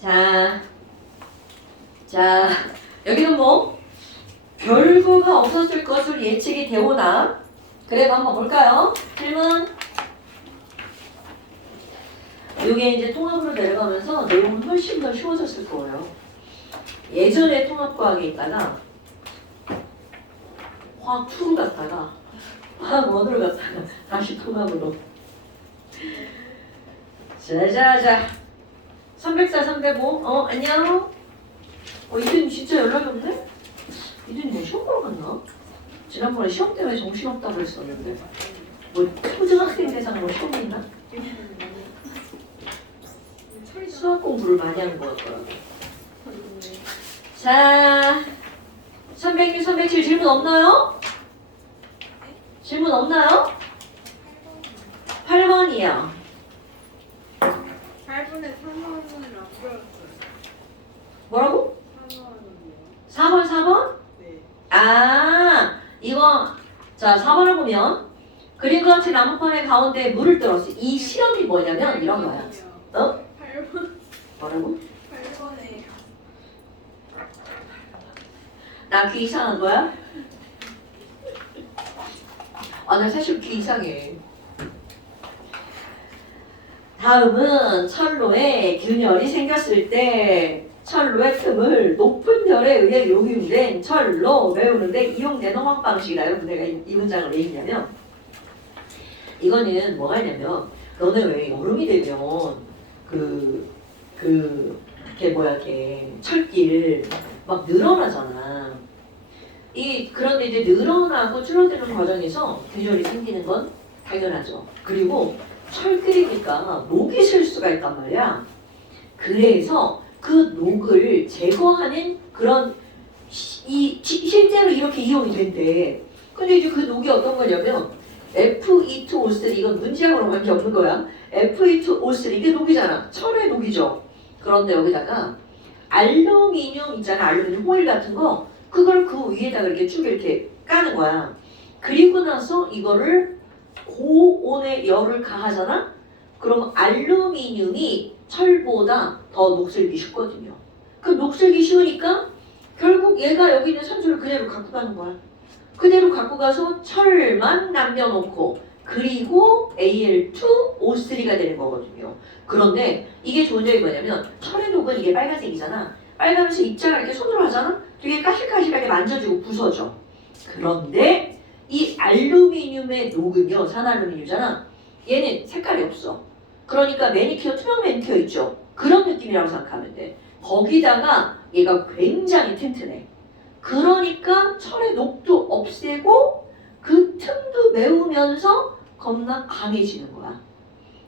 자, 여기는 뭐 별거가 없었을 것으로 예측이 되오나 그래도 한번 볼까요? 질문. 이게 이제 통합으로 내려가면서 내용은 훨씬 더 쉬워졌을 거예요. 예전에 통합과학에 있다가 화학 2로 갔다가 화학 1으로 갔다가 다시 통합으로. 자. 304, 305. 안녕. 이든 진짜 연락이 없네? 이든이 뭐 시험 보러 갔나? 지난번에 시험 때문에 정신없다고 했었는데 뭐 초등학생 대상으로 시험이 있나? 수학 공부를 많이 하는 것 같더라고. 자, 306, 307 질문 없나요? 질문 없나요? 8번이요. 8분에 3만 원을 안 풀었어요. 뭐라고? 3만 원이요. 4번? 네. 이거 자 4번을 보면 그림과 같이 나무판의 가운데 물을 들었어. 이 실험이 뭐냐면 이런 거야. 8번. 뭐라고? 8번에. 나 귀 이상한 거야? 나 사실 귀 이상해. 다음은 철로에 균열이 생겼을 때 철로의 틈을 높은 열에 의해 용융된 철로 메우는데 이용되는 화학 방식이라. 여러분 내가 이 문장을 왜 읽냐면 이거는 뭐가 있냐면 너네 왜 여름이 되면 걔 철길 막 늘어나잖아. 그런데 이제 늘어나고 줄어드는 과정에서 균열이 생기는 건 당연하죠. 그리고 철길이니까 녹이 sil 수가 있단 말이야. 그래서 그 녹을 제거하는 그런 실제로 이렇게 이용이 된대. 근데 이제 그 녹이 어떤 거냐면 Fe2O3 이건 문제하고는 관계 없는 거야. Fe2O3 이게 녹이잖아. 철의 녹이죠. 그런데 여기다가 알루미늄 있잖아. 알루미늄 호일 같은 거 그걸 그 위에다가 이렇게 쭉 이렇게 까는 거야. 그리고 나서 이거를 고온의 열을 가하잖아? 그럼 알루미늄이 철보다 더 녹슬기 쉽거든요. 그 녹슬기 쉬우니까 결국 얘가 여기 있는 산소를 그대로 갖고 가는 거야. 그대로 갖고 가서 철만 남겨놓고 그리고 Al2O3가 되는 거거든요. 그런데 이게 좋은 점이 뭐냐면 철의 녹은 이게 빨간색이잖아. 빨간색 입자가 이렇게 손으로 하잖아? 되게 까실까실하게 만져지고 부서져. 그런데 이 알루미늄의 녹은요, 산알루미늄이잖아. 얘는 색깔이 없어. 그러니까 매니큐어, 투명 매니큐어 있죠. 그런 느낌이라고 생각하면 돼. 거기다가 얘가 굉장히 튼튼해. 그러니까 철의 녹도 없애고 그 틈도 메우면서 겁나 강해지는 거야.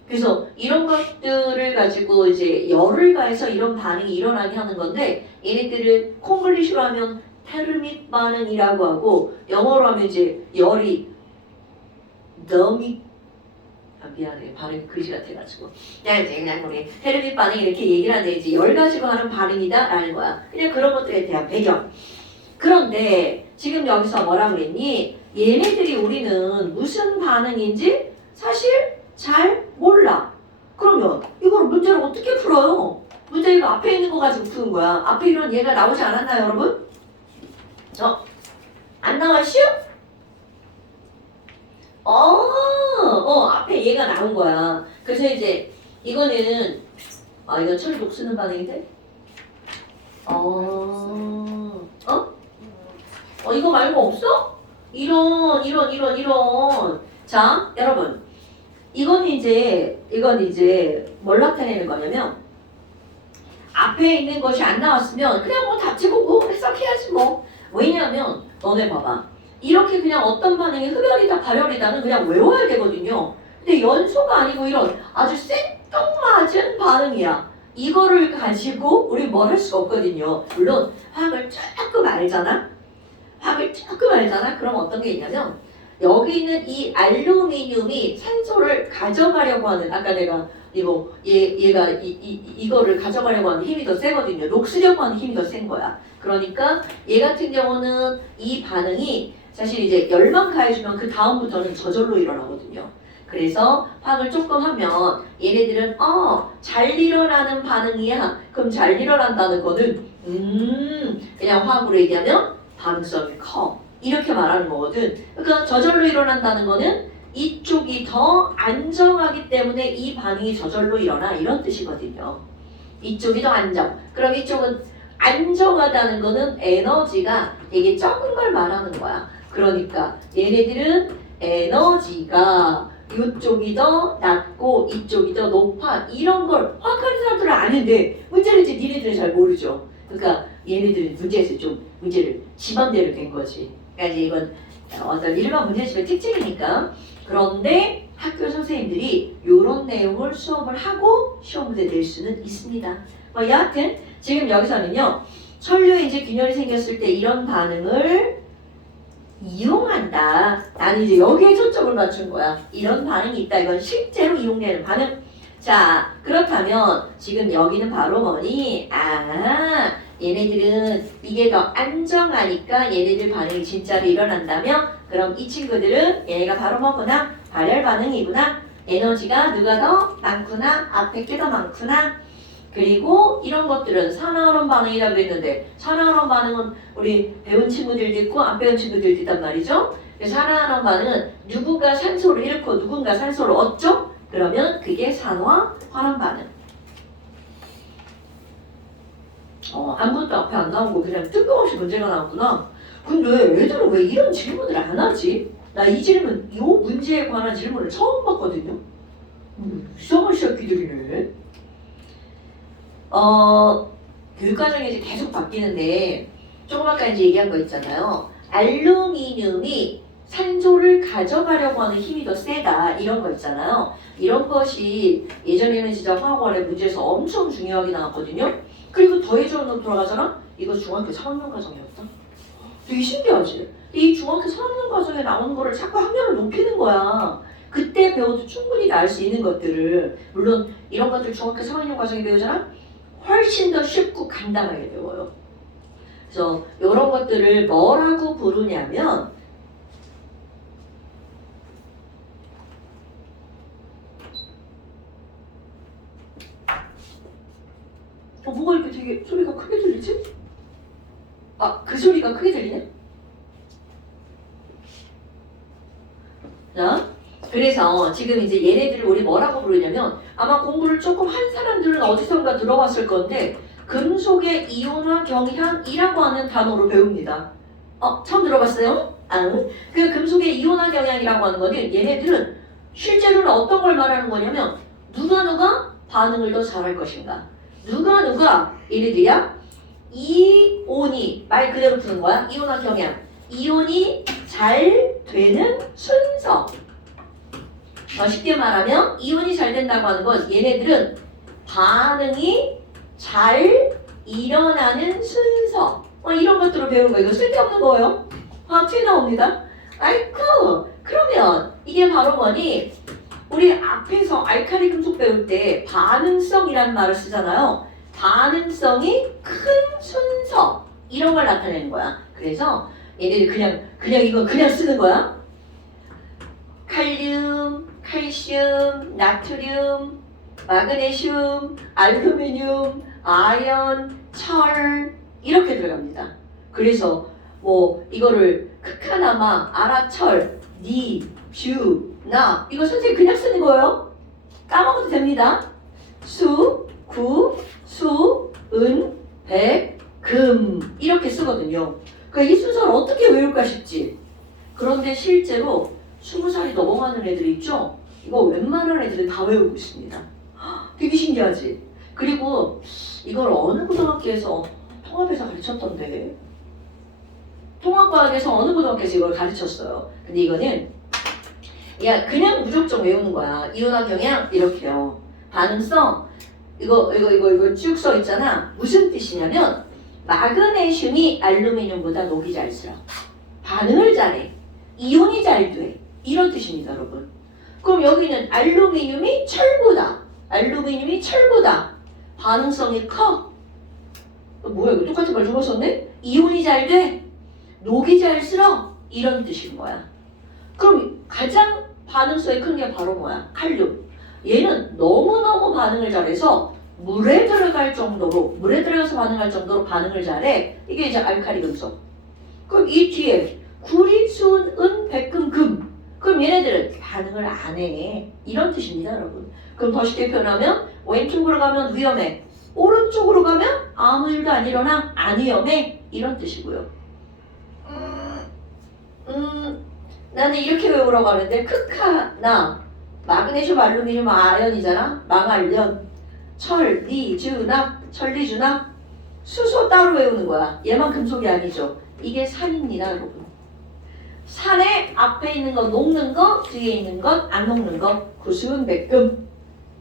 그래서 이런 것들을 가지고 이제 열을 가해서 이런 반응이 일어나게 하는 건데 얘네들을 콩글리시로 하면 테르밋 반응이라고 하고 영어로 하면 이제 열이 미안해 발음이 그지 같아가지고 그냥 우리 테르밋 반응 이렇게 얘기를 하는데 이제 열 가지고 하는 반응이다 라는 거야. 그냥 그런 것들에 대한 배경. 그런데 지금 여기서 뭐라고 그랬니? 얘네들이 우리는 무슨 반응인지 사실 잘 몰라. 그러면 이걸 문제를 어떻게 풀어요? 문제 이거 앞에 있는 거 가지고 푸는 거야. 앞에 이런 얘가 나오지 않았나요 여러분? 안 나왔슈? 앞에 얘가 나온 거야. 그래서 이제 이거는 이건 철 녹쓰는 반응인데? 이거 말고 없어? 이런. 자, 여러분. 이건 이제 뭘 나타내는 거냐면 앞에 있는 것이 안 나왔으면 그냥 뭐 답지보고 해석해야지 뭐. 왜냐하면 너네 봐봐. 이렇게 그냥 어떤 반응이 흡열이다 발열이다는 그냥 외워야 되거든요. 근데 연소가 아니고 이런 아주 생뚱맞은 반응이야. 이거를 가지고 우리 뭘 할 수가 없거든요. 물론 화학을 조금 알잖아. 그럼 어떤 게 있냐면 여기 있는 이 알루미늄이 산소를 가져가려고 하는 아까 내가 얘가 이거를 가져가려고 하는 힘이 더 세거든요. 녹쓰려고 하는 힘이 더 센 거야. 그러니까 얘 같은 경우는 이 반응이 사실 이제 열만 가해주면 그 다음부터는 저절로 일어나거든요. 그래서 화학을 조금 하면 얘네들은 잘 일어나는 반응이야. 그럼 잘 일어난다는 거는 그냥 화학으로 얘기하면 반응성이 커. 이렇게 말하는 거거든. 그러니까 저절로 일어난다는 거는 이쪽이 더 안정하기 때문에 이 반응이 저절로 일어나 이런 뜻이거든요. 이쪽이 더 안정. 그럼 이쪽은 안정하다는 거는 에너지가 되게 적은 걸 말하는 거야. 그러니까 얘네들은 에너지가 이쪽이 더 낮고 이쪽이 더 높아 이런 걸 화학하는 사람들은 아는데 문제는 이제 니네들은 잘 모르죠. 그러니까 얘네들은 문제에서 좀 문제를 지맘대로 된 거지. 그러니까 이제 이건 어떤 일반 문제집의 특징이니까. 그런데 학교 선생님들이 이런 내용을 수업을 하고 시험 문제 낼 수는 있습니다. 여하튼 지금 여기서는요. 전류에 이제 균열이 생겼을 때 이런 반응을 이용한다. 나는 이제 여기에 초점을 맞춘 거야. 이런 반응이 있다. 이건 실제로 이용되는 반응. 자, 그렇다면 지금 여기는 바로 뭐니? 얘네들은 이게 더 안정하니까 얘네들 반응이 진짜로 일어난다면 그럼 이 친구들은 얘네가 바로 뭐구나? 발열 반응이구나. 에너지가 누가 더 많구나. 앞에 게 더 많구나. 그리고 이런 것들은 산화활원 반응이라고 그랬는데 산화활원 반응은 우리 배운 친구들도 있고 안 배운 친구들도 있단 말이죠. 산화활원 반응은 누군가 산소를 잃고 누군가 산소를 얻죠. 그러면 그게 산화활원 반응. 아무것도 앞에 안 나오고 그냥 뜬금없이 문제가 나왔구나. 근데 애들은 왜 이런 질문을 안 하지? 나 이 질문, 이 문제에 관한 질문을 처음 봤거든요. 이상한 새끼들이네. 교육과정이 이제 계속 바뀌는데 조금 아까 이제 얘기한 거 있잖아요. 알루미늄이 산소를 가져가려고 하는 힘이 더 세다 이런 거 있잖아요. 이런 것이 예전에는 진짜 화학원의 문제에서 엄청 중요하게 나왔거든요. 그리고 더해져는 돌아가잖아? 이거 중학교 3학년 과정이었다. 되게 신기하지? 이 중학교 3학년 과정에 나오는 거를 자꾸 학년을 높이는 거야. 그때 배워도 충분히 다 알 수 있는 것들을. 물론 이런 것들 중학교 3학년 과정에 배우잖아? 훨씬 더 쉽고 간단하게 배워요. 그래서 이런 것들을 뭐라고 부르냐면 뭐가 이렇게 되게 소리가 크게 들리지? 그 소리가 크게 들리네? 자, 그래서 지금 이제 얘네들을 우리 뭐라고 부르냐면 아마 공부를 조금 한 사람들은 어디선가 들어봤을 건데 금속의 이온화 경향이라고 하는 단어로 배웁니다. 처음 들어봤어요? 그 금속의 이온화 경향이라고 하는 거는 얘네들은 실제로는 어떤 걸 말하는 거냐면 누가 반응을 더 잘할 것인가. 누가 얘네들이야? 이온이 말 그대로 푸는 거야. 이온화 경향. 이온이 잘 되는 순서. 쉽게 말하면 이온이 잘 된다고 하는 건 얘네들은 반응이 잘 일어나는 순서. 이런 것들을 배우는 거예요. 이거 쓸데없는 거예요. 화학책에 나옵니다. 아이쿠. 그러면 이게 바로 뭐니? 우리 앞에서 알칼리 금속 배울 때 반응성이라는 말을 쓰잖아요. 반응성이 큰 순서 이런 걸 나타내는 거야. 그래서 얘네들 그냥 이거 그냥 쓰는 거야. 칼륨, 칼슘, 나트륨, 마그네슘, 알루미늄, 아연, 철 이렇게 들어갑니다. 그래서 뭐 이거를 크카나마, 아라철, 니, 뷰, 나 이거 선생님 그냥 쓰는 거예요. 까먹어도 됩니다. 수, 구, 수, 은, 백, 금 이렇게 쓰거든요. 그러니까 이 순서를 어떻게 외울까 싶지. 그런데 실제로 20살이 넘어가는 애들 있죠? 이거 웬만한 애들은 다 외우고 있습니다. 되게 신기하지? 그리고 이걸 어느 고등학교에서 통합에서 가르쳤던데 통합과학에서 어느 고등학교에서 이걸 가르쳤어요. 근데 이거는 그냥 무조건 외우는 거야. 이온화 경향 이렇게요. 반응성 이거 쭉 써 있잖아. 무슨 뜻이냐면 마그네슘이 알루미늄보다 녹이 잘 쓸어. 반응을 잘해. 이온이 잘 돼. 이런 뜻입니다, 여러분. 그럼 여기는 알루미늄이 철보다 반응성이 커. 뭐야 이거 똑같은 말 적었었네? 이온이 잘 돼. 녹이 잘 쓸어. 이런 뜻인 거야. 그럼 가장 반응성이 큰 게 바로 뭐야? 칼륨. 얘는 너무너무 반응을 잘해서 물에 들어가서 반응할 정도로 반응을 잘해. 이게 이제 알칼리 금속. 그럼 이 뒤에 구리, 수은, 은, 백금, 금. 그럼 얘네들은 반응을 안 해. 이런 뜻입니다, 여러분. 그럼 더 쉽게 표현하면 왼쪽으로 가면 위험해. 오른쪽으로 가면 아무 일도 안 일어나. 안 위험해. 이런 뜻이고요. 나는 이렇게 외우라고 하는데 크카나 마그네슘, 알루미늄, 아연이잖아. 망알련, 철, 리, 즈납, 천리주납, 수소 따로 외우는 거야. 얘만 금속이 아니죠. 이게 산입니다, 여러분. 산에 앞에 있는 거 녹는 거, 뒤에 있는 건 안 녹는 거. 구수은, 백금,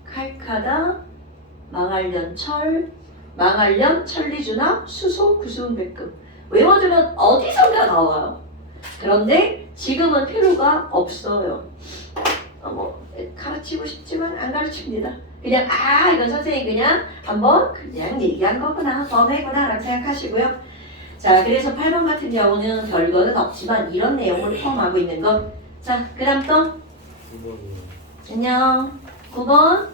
칼카다, 망알련, 철, 망알련, 천리주납, 수소, 구수은, 백금. 외워두면 어디선가 나와요. 그런데 지금은 필요가 없어요. 가르치고 싶지만 안 가르칩니다. 그냥 이건 선생님이 그냥 한번 그냥 얘기한 거구나, 범해구나 라고 생각하시고요. 자, 그래서 8번 같은 경우는 별거는 없지만 이런 내용을 포함하고 있는 것. 자, 그 다음 또 9번이요. 안녕. 9번.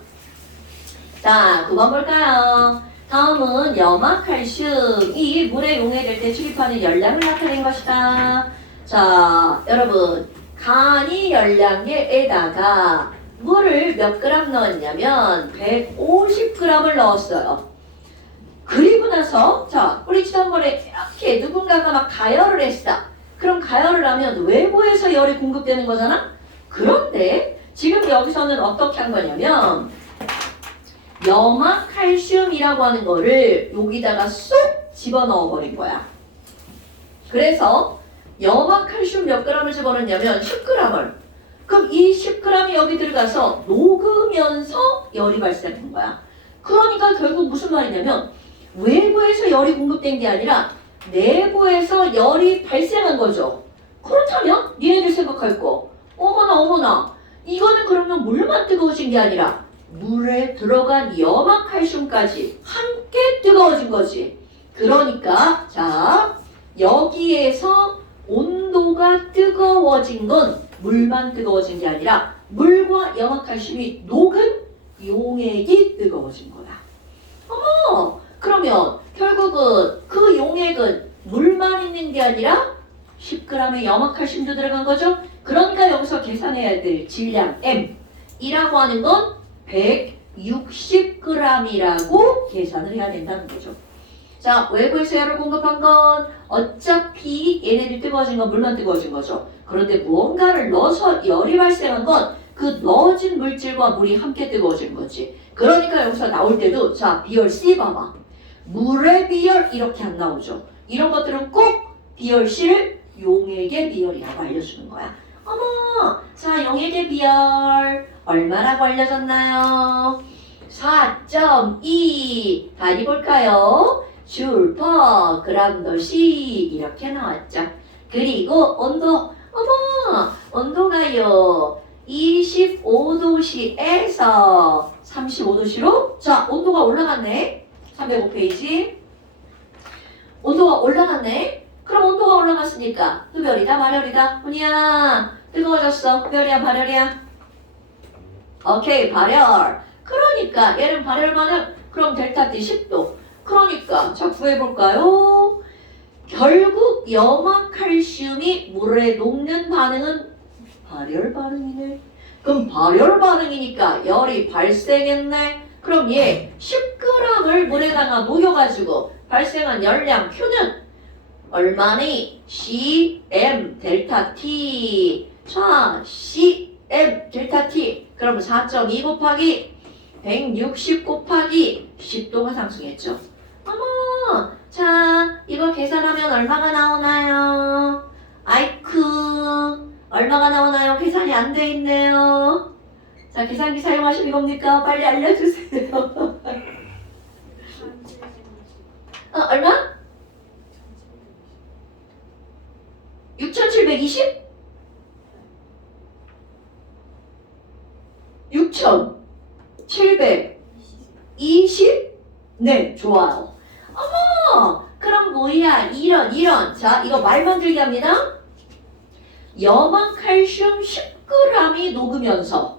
자, 9번 볼까요? 다음은 염화칼슘이 물에 용해될 때 출입하는 열량을 나타낸 것이다. 자, 여러분, 간이 열량계에다가 물을 몇 그램 넣었냐면 150g을 넣었어요. 그리고 나서 자, 우리 지난번에 이렇게 누군가가 막 가열을 했어. 그럼 가열을 하면 외부에서 열이 공급되는 거잖아? 그런데 지금 여기서는 어떻게 한 거냐면 염화칼슘이라고 하는 거를 여기다가 쏙 집어넣어 버린 거야. 그래서 염화칼슘 몇 g을 집어넣냐면 10g을. 그럼 이 10g이 여기 들어가서 녹으면서 열이 발생한 거야. 그러니까 결국 무슨 말이냐면 외부에서 열이 공급된 게 아니라 내부에서 열이 발생한 거죠. 그렇다면 니네들 생각할 거, 어머나 이거는 그러면 물만 뜨거워진 게 아니라 물에 들어간 염화칼슘까지 함께 뜨거워진 거지. 그러니까 자, 여기에서 온도가 뜨거워진 건 물만 뜨거워진 게 아니라 물과 염화칼슘이 녹은 용액이 뜨거워진 거야. 어머, 그러면 결국은 그 용액은 물만 있는 게 아니라 10g의 염화칼슘도 들어간 거죠. 그러니까 여기서 계산해야 될 질량 M이라고 하는 건 160g이라고 계산을 해야 된다는 거죠. 자, 외부에서 열을 공급한 건 어차피 얘네들 뜨거워진 건 물만 뜨거워진 거죠. 그런데 무언가를 넣어서 열이 발생한 건 그 넣어진 물질과 물이 함께 뜨거워진 거지. 그러니까 여기서 나올 때도 자, 비열 C 봐봐. 물의 비열 이렇게 안 나오죠. 이런 것들은 꼭 비열 C를 용액의 비열이라고 알려주는 거야. 어머, 자, 용액의 비열 얼마라고 알려졌나요? 4.2. 다리 볼까요? 줄 퍼 그램 더 C 이렇게 나왔죠. 그리고 온도, 어머, 온도가요 25도씨에서 35도씨로 자, 온도가 올라갔네. 305페이지. 온도가 올라갔네. 그럼 온도가 올라갔으니까 흡열이다 발열이다? 훈이야, 뜨거워졌어. 흡열이야 발열이야? 오케이, 발열. 그러니까 얘는 발열 반응. 그럼 델타 T 10도. 그러니까 자, 구해볼까요? 결국 염화칼슘이 물에 녹는 반응은 발열 반응이네. 그럼 발열 반응이니까 열이 발생했네. 그럼 얘 10g을 물에다가 녹여가지고 발생한 열량 Q는 얼마니? CM 델타 T. 자, CM 델타 T. 그럼 4.2 곱하기 160 곱하기 10도가 상승했죠. 어머, 자, 이거 계산하면 얼마가 나오나요? 아이쿠, 얼마가 나오나요? 계산이 안 돼 있네요. 자, 계산기 사용하시는 겁니까? 빨리 알려주세요. 얼마? 6,720? 6,720? 네, 좋아요. 어머, 그럼 뭐야? 이런. 자, 이거 말 만들기 합니다. 염화칼슘 10g이 열이 녹으면서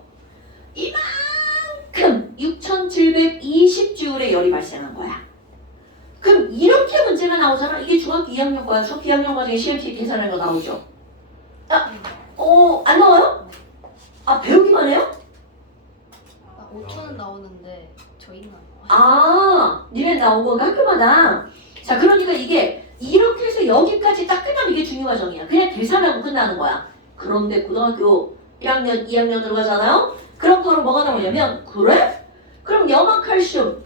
이만큼 6720J의 열이 발생한 거야. 그럼 이렇게 문제가 나오잖아. 이게 중학교 2학년 거야. 중학교 2학년 과정에 CMT 계산하는 거 나오죠. 안 나와요? 배우기만 해요? 5초는 나오는데 저희는 안 나와요. 니네 나오고 학교마다. 자, 그러니까 이게 이렇게 해서 여기까지 딱 끝나면 이게 중요 과정이야. 그냥 계산하고 끝나는 거야. 그런데 고등학교 1학년, 2학년으로 가잖아요? 그럼 바로 뭐가 나오냐면, 그래? 그럼 염화칼슘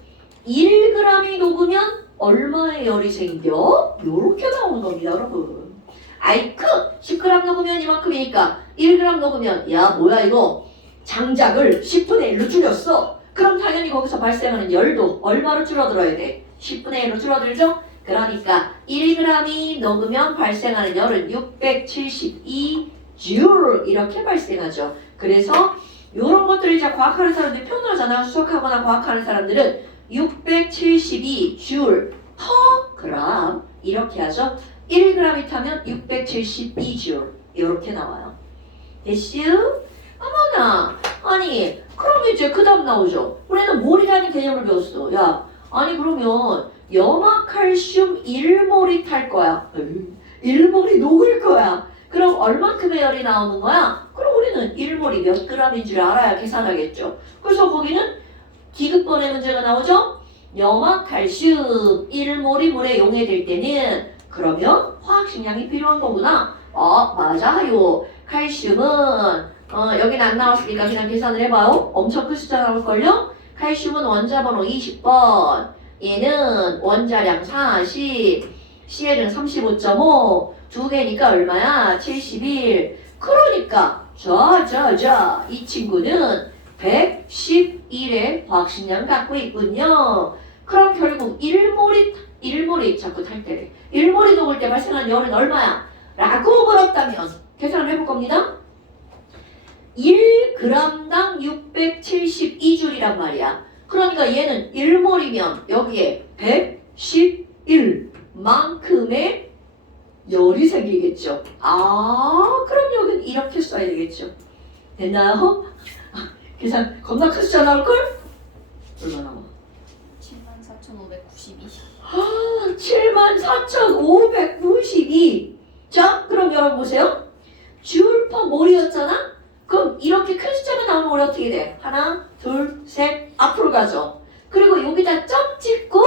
1g이 녹으면 얼마의 열이 생겨? 요렇게 나오는 겁니다, 여러분. 아이크 10g 녹으면 이만큼이니까 1g 녹으면 뭐야 이거 장작을 10분의 1로 줄였어. 그럼 당연히 거기서 발생하는 열도 얼마로 줄어들어야 돼? 10분의 1로 줄어들죠? 그러니까 1g이 녹으면 발생하는 열은 672Joule 이렇게 발생하죠. 그래서 이런 것들을 이제 과학하는 사람들이 표현을 하잖아. 수학하거나 과학하는 사람들은 672Joule per gram 이렇게 하죠. 1g이 타면 672Joule 이렇게 나와요. 됐슈? 어머나, 아니 그럼 이제 그 다음 나오죠. 우리는 몰이라는 개념을 배웠어. 아니 그러면 염화칼슘 1몰이 탈 거야. 1몰이 녹을 거야. 그럼 얼만큼의 열이 나오는 거야? 그럼 우리는 1몰이 몇 g인 줄 알아야 계산하겠죠. 그래서 거기는 기급번의 문제가 나오죠. 염화칼슘 1몰이 물에 용해될 때는 그러면 화학식량이 필요한 거구나. 맞아요. 칼슘은 여기는 안 나왔으니까 그냥 계산을 해봐요. 엄청 큰 숫자 나올걸요? 칼슘은 원자번호 20번, 얘는 원자량 40, CL은 35.5, 두 개니까 얼마야? 71. 그러니까 이 친구는 111의 화학식량 갖고 있군요. 그럼 결국 1몰이 자꾸 탈 때, 1몰이 녹을 때 발생한 열은 얼마야? 라고 물었다면 계산을 해볼 겁니다. 1g당 672줄이란 말이야. 그러니까 얘는 1몰이면 여기에 111만큼의 열이 생기겠죠. 그럼 여기는 이렇게 써야 되겠죠. 됐나요? 계산 겁나 큰 숫자 나올걸? 얼마 나와? 74,592. 74,592. 자, 그럼 여러분 보세요. 줄 퍼 몰이었잖아? 그럼 이렇게 큰 숫자가 나오면 우리 어떻게 돼? 하나, 둘, 셋, 앞으로 가죠. 그리고 여기다 점 찍고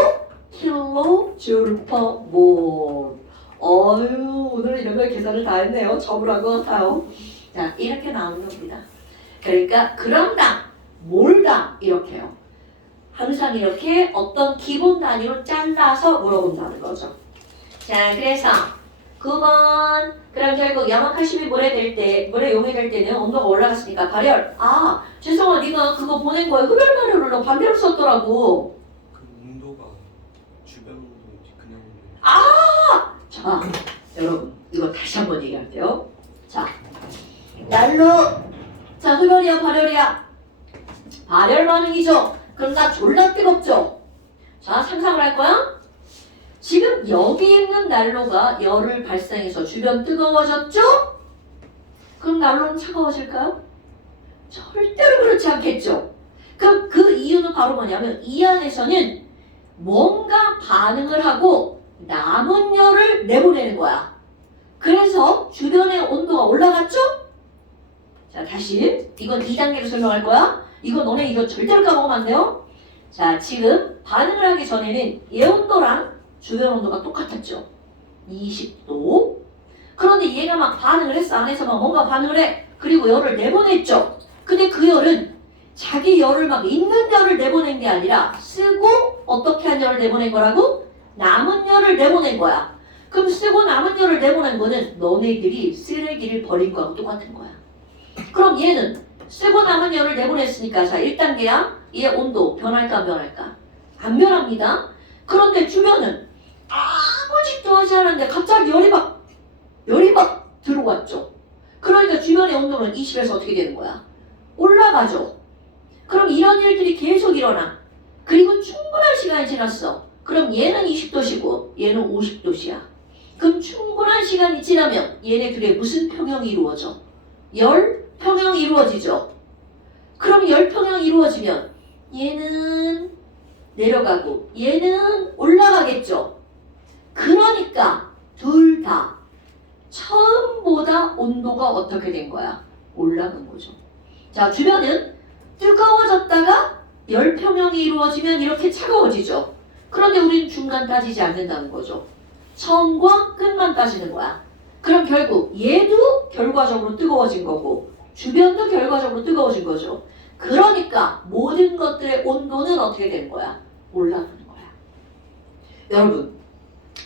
킬로줄 퍼 몰. 오늘 이런 걸 계산을 다 했네요. 접으란 것 같아요. 자, 이렇게 나오는 겁니다. 그러니까 그램당, 몰당 이렇게요. 항상 이렇게 어떤 기본 단위로 잘라서 물어본다는 거죠. 자, 그래서 9번. 그럼 결국 염화칼슘이 물에 용해될 때는 온도가 올라갔으니까 발열. 죄송아, 네가 그거 보낸 거에 흡열 발열을 너 반대로 썼더라고. 그 온도가 주변 온도인지 그냥 온도. 자, 여러분 이거 다시 한번 얘기할게요. 자, 난로. 자, 흡열이야 발열이야? 발열 반응이죠. 그럼 나 졸라 뜨겁죠? 자, 상상을 할 거야? 지금 여기 있는 난로가 열을 발생해서 주변 뜨거워졌죠? 그럼 난로는 차가워질까요? 절대로 그렇지 않겠죠. 그럼 그 이유는 바로 뭐냐면 이 안에서는 뭔가 반응을 하고 남은 열을 내보내는 거야. 그래서 주변의 온도가 올라갔죠? 자, 다시 이건 2단계로 설명할 거야. 이거 너네 이거 절대로 까먹으면 안 돼요. 자, 지금 반응을 하기 전에는 얘 온도랑 주변 온도가 똑같았죠. 20도. 그런데 얘가 막 반응을 했어. 안에서 막 뭔가 반응을 해. 그리고 열을 내보냈죠. 근데 그 열은 자기 열을 막 있는 열을 내보낸 게 아니라 쓰고 어떻게 한 열을 내보낸 거라고? 남은 열을 내보낸 거야. 그럼 쓰고 남은 열을 내보낸 거는 너네들이 쓰레기를 버린 거하고 똑같은 거야. 그럼 얘는 쓰고 남은 열을 내보냈으니까 자 1단계야. 얘 온도 변할까 안 변할까? 안 변합니다. 그런데 주변은 아무 짓도 하지 않았는데 갑자기 열이 막 들어왔죠. 그러니까 주변의 온도는 20에서 어떻게 되는 거야? 올라가죠. 그럼 이런 일들이 계속 일어나. 그리고 충분한 시간이 지났어. 그럼 얘는 20도시고 얘는 50도시야. 그럼 충분한 시간이 지나면 얘네들의 무슨 평형이 이루어져? 열 평형이 이루어지죠. 그럼 열평형이 이루어지면 얘는 내려가고 얘는 올라가겠죠. 그러니까 둘 다 처음보다 온도가 어떻게 된 거야? 올라간 거죠. 자, 주변은 뜨거워졌다가 열평형이 이루어지면 이렇게 차가워지죠. 그런데 우리는 중간 따지지 않는다는 거죠. 처음과 끝만 따지는 거야. 그럼 결국 얘도 결과적으로 뜨거워진 거고 주변도 결과적으로 뜨거워진 거죠. 그러니까 모든 것들의 온도는 어떻게 되는 거야? 올라가는 거야. 여러분,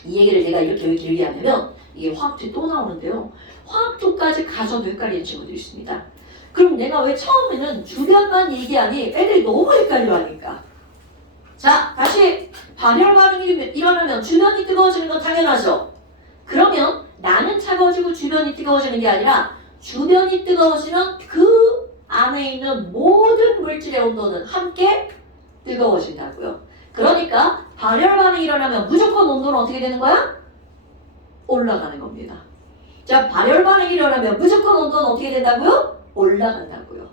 이 얘기를 내가 이렇게 왜 길게 하냐면 이게 화학투 또 나오는데요. 화학투까지 가서도 헷갈리는 친구들이 있습니다. 그럼 내가 왜 처음에는 주변만 얘기하니 애들이 너무 헷갈려하니까. 자, 다시 발열 반응이 일어나면 주변이 뜨거워지는 건 당연하죠. 그러면 나는 차가워지고 주변이 뜨거워지는 게 아니라 주변이 뜨거워지면 그 안에 있는 모든 물질의 온도는 함께 뜨거워진다고요. 그러니까 발열 반응이 일어나면 무조건 온도는 어떻게 되는 거야? 올라가는 겁니다. 자, 발열 반응이 일어나면 무조건 온도는 어떻게 된다고요? 올라간다고요.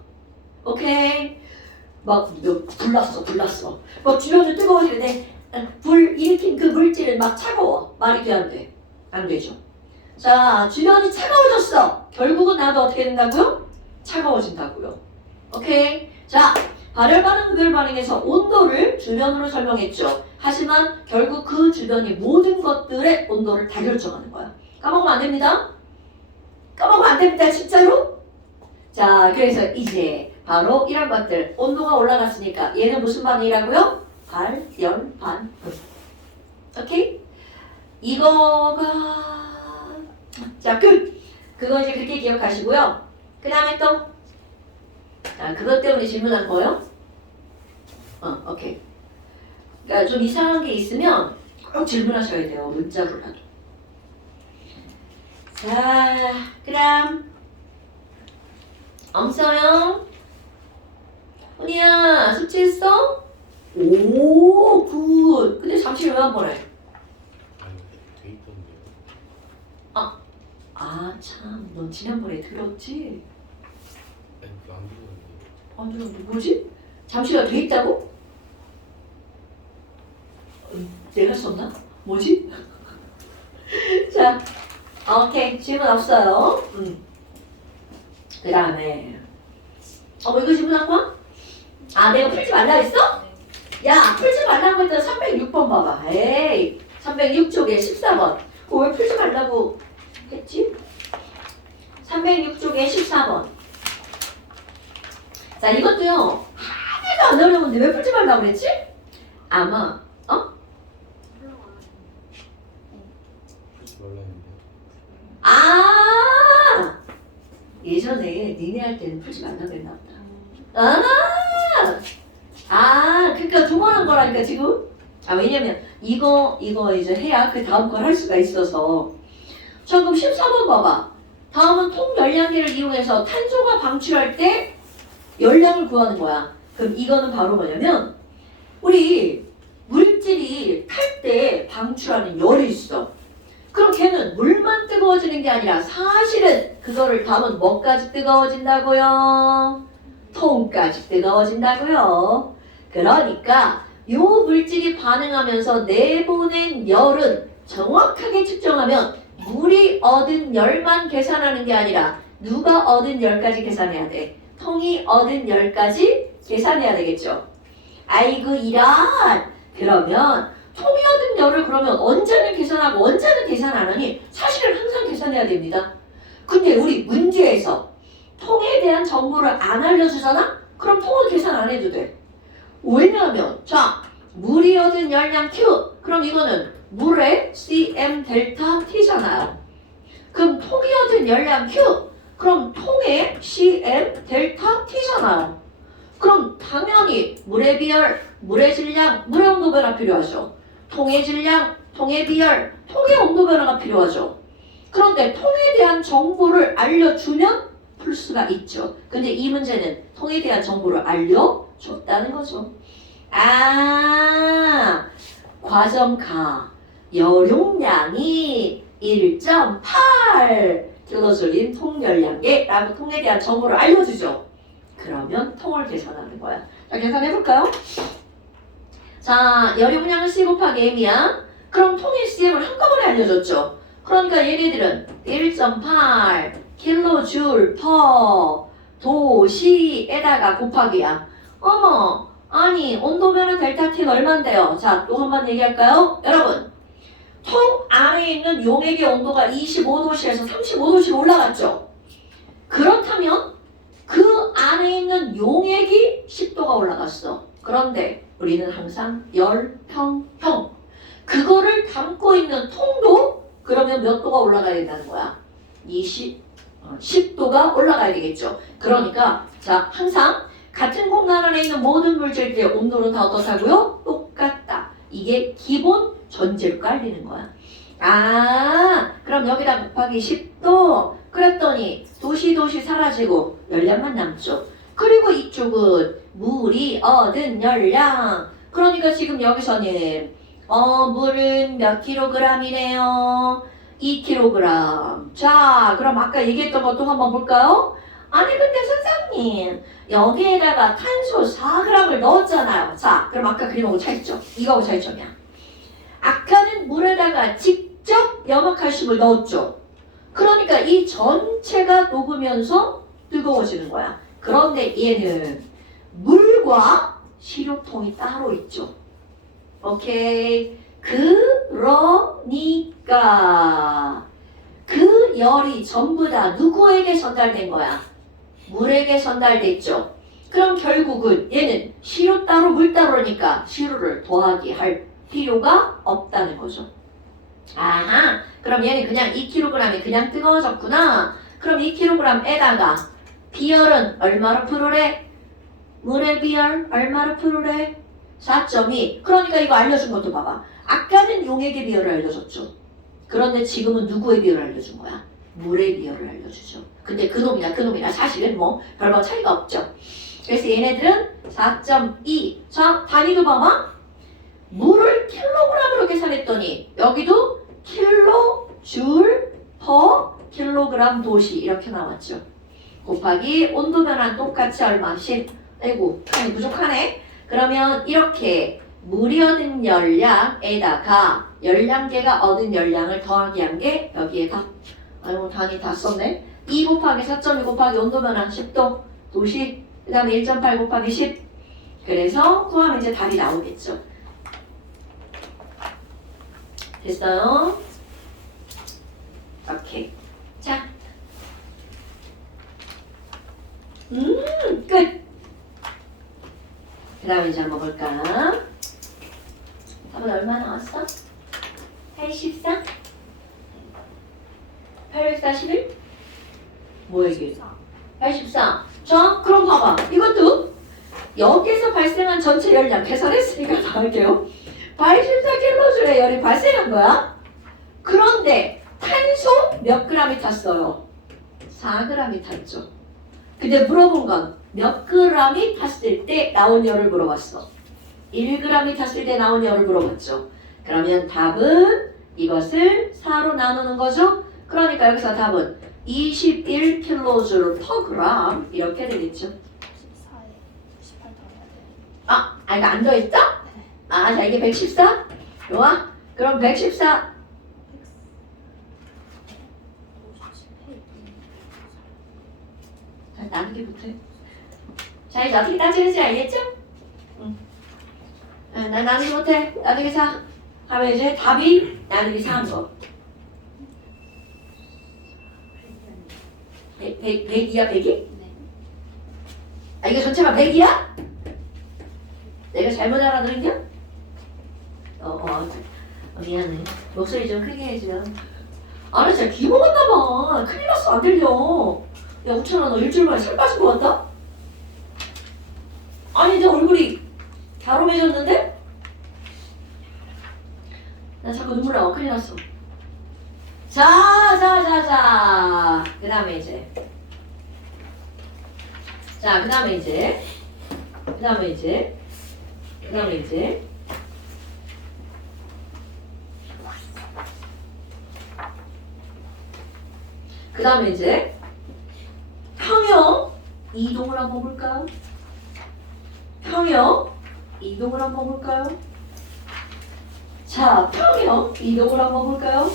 오케이? 막 불났어. 막 주변이 뜨거워지는데 불 일으킨 그 물질은 막 차가워. 말이 돼, 안 돼? 안 되죠. 자, 주변이 차가워졌어. 결국은 나도 어떻게 된다고요? 차가워진다고요. 오케이? 자, 발열 반응, 흡열 반응에서 온도를 주변으로 설명했죠. 하지만 결국 그 주변이 모든 것들의 온도를 다 결정하는 거야. 까먹으면 안 됩니다. 까먹으면 안 됩니다. 진짜로. 자, 그래서 이제 바로 이런 것들. 온도가 올라갔으니까 얘는 무슨 반응이라고요? 발열 반응. 오케이? 이거가 자, 끝! 그거 이제 그렇게 기억하시고요. 그 다음에 또 자, 그것 때문에 질문한 거요? 오케이. 그러니까 좀 이상한 게 있으면 꼭 질문하셔야 돼요. 문자로라도. 자, 그 다음 없어요? 훈이야, 숙제했어? 오, 굿. 근데 잠시 왜 안 보내? 아니 돼 있던데요. 아, 참. 넌 지난번에 들었지? 아니 그안 들었는데. 안 들었는데 뭐지? 잠시가 돼 있다고? 내가 썼나? 뭐지? 자, 오케이. 질문 없어요. 그 다음에 뭐 이거 질문한 거야? 아, 내가 풀지 말라 했어? 야, 풀지 말라고 했더니 306번 봐봐. 에이, 306쪽에 14번. 그거 왜 풀지 말라고 했지? 306쪽에 14번. 자, 이것도요. 하나도 안 어려운데 왜 풀지 말라고 그랬지? 아마 풀지 말라 했는데. 아, 예전에 니네 할 때는 풀지 말라고 했나 보다. 그러니까 두 번 한 거라니까 지금. 왜냐면 이거 이제 해야 그 다음 걸 할 수가 있어서. 자, 그럼 14번 봐봐. 다음은 통열량계를 이용해서 탄소가 방출할 때 열량을 구하는 거야. 그럼 이거는 바로 뭐냐면 우리 물질이 탈 때 방출하는 열이 있어. 그럼 걔는 물만 뜨거워지는 게 아니라 사실은 그거를 담은 뭐까지 뜨거워진다고요? 통까지 뜨거워진다고요. 그러니까 요 물질이 반응하면서 내보낸 열은 정확하게 측정하면 물이 얻은 열만 계산하는 게 아니라 누가 얻은 열까지 계산해야 돼? 통이 얻은 열까지 계산해야 되겠죠. 아이고 이런. 그러면 통이 얻은 열을 그러면 언제는 계산하고 언제는 계산 안 하니? 사실은 항상 계산해야 됩니다. 근데 우리 문제에서 통에 대한 정보를 안 알려주잖아? 그럼 통을 계산 안 해도 돼. 왜냐하면 자, 물이 얻은 열량 Q. 그럼 이거는 물의 CM 델타 T잖아요. 그럼 통이 얻은 열량 Q. 그럼 통의 CM 델타 T잖아요. 그럼 당연히 물의 비열, 물의 질량, 물의 온도 변화 필요하죠. 통의 질량, 통의 비열, 통의 온도 변화가 필요하죠. 그런데 통에 대한 정보를 알려주면 풀 수가 있죠. 근데 이 문제는 통에 대한 정보를 알려줬다는 거죠. 과정가 열용량이 1.8 킬로줄인 통 열량계라고 통에 대한 정보를 알려주죠. 그러면 통을 계산하는 거야. 자, 계산해볼까요? 자, 열의 분량은 C 곱하기 M이야. 그럼 통의 CM을 한꺼번에 알려줬죠. 그러니까 얘네들은 1.8 킬로줄 퍼 도시에다가 곱하기야. 어머, 아니 온도 변화 델타 T는 얼만데요? 자, 또 한 번 얘기할까요? 여러분, 통 안에 있는 용액의 온도가 25도씨에서 35도씨로 올라갔죠. 그렇다면 그 안에 있는 용액이 10도가 올라갔어. 그런데 우리는 항상 열평형 그거를 담고 있는 통도 그러면 몇 도가 올라가야 된다는 거야? 10도가 올라가야 되겠죠. 그러니까 자, 항상 같은 공간 안에 있는 모든 물질들의 온도는 다 어떻다고요? 똑같다. 이게 기본 전제로 깔리는 거야. 아, 그럼 여기다 곱하기 10도 그랬더니 도시 사라지고 열량만 남죠. 그리고 이쪽은 물이 얻은 열량. 그러니까 지금 여기서는 물은 몇 킬로그램이네요? 2kg. 자, 그럼 아까 얘기했던 것도 한번 볼까요? 아니 근데 선생님 여기에다가 탄소 4g을 넣었잖아요. 자, 그럼 아까 그림하고 차이점. 이거하고 차이점이야. 아까는 물에다가 직접 염화칼슘을 넣었죠. 그러니까 이 전체가 녹으면서 뜨거워지는 거야. 그런데 얘는 물과 식료통이 따로 있죠. 오케이. 그러니까 그 열이 전부 다 누구에게 전달된 거야? 물에게 전달됐죠. 그럼 결국은 얘는 시료 따로 물 따로니까 시료를 더하기 할 필요가 없다는 거죠. 아하, 그럼 얘는 그냥 2kg이 그냥 뜨거워졌구나. 그럼 2kg에다가 비열은 얼마로 풀으래? 물의 비열 얼마로 풀으래? 4.2. 그러니까 이거 알려준 것도 봐봐. 아까는 용액의 비열을 알려줬죠. 그런데 지금은 누구의 비열을 알려준 거야? 물의 비열을 알려주죠. 근데 그놈이나 사실은 뭐 별반 차이가 없죠. 그래서 얘네들은 4.2. 자, 단위도 봐봐. 물을 킬로그램으로 계산했더니 여기도 킬로줄 퍼 킬로그램 도시 이렇게 나왔죠. 곱하기 온도 변화 똑같이 얼마? 10. 아이고, 많이 부족하네. 그러면 이렇게 물이 얻은 열량에다가 열량계가 얻은 열량을 더하기 한 게 여기에 다. 아이고, 단위 다 썼네. 2 곱하기 4.2 곱하기 온도 변화 10도 도시. 그 다음에 1.8 곱하기 10. 그래서 구하면 이제 답이 나오겠죠. 됐어요? 오케이. 자. 끝. 그 다음에 이제 한번 볼까? 답은 얼마 나왔어? 84? 841? 뭐야 이게? 84. 자, 그럼 봐봐. 이것도 여기서 발생한 전체 열량 계산했으니까 다 할게요. 84kg의 열이 발생한 거야. 그런데 탄소 몇 g이 탔어요? 4g이 탔죠. 근데 물어본 건 몇 g이 탔을 때 나온 열을 물어봤어. 1g이 탔을 때 나온 열을 물어봤죠. 그러면 답은 이것을 4로 나누는 거죠. 그러니까 여기서 답은 21kJ per gram 이렇게 되겠죠. 14에 98 더해야 돼. 아, 이거 안 더했다? 아, 자 이게 114? 좋아? 그럼 114 나누기 못해. 자, 이제 어떻게 따지는지 알겠죠? 응. 나 나누기 못해. 나누기 4. 하면 이제 답이 나누기 4인 거. 100이야, 100이? 네. 아, 이게 전체가 100이야? 내가 잘못 알아들었냐? 미안해. 목소리 좀 크게 해줘. 아, 나 진짜 귀 먹었나봐. 큰일 났어, 안 들려. 야, 우찬아, 너 일주일 만에 살 빠진 거 같다? 아니, 내 얼굴이 갸름해졌는데? 나 자꾸 눈물 나와. 큰일 났어. 자. 그 다음에 이제. 그 다음에 이제 평형 이동을 한번 볼까요? 평형 이동을 한번 볼까요? 자, 평형 이동을 한번 볼까요?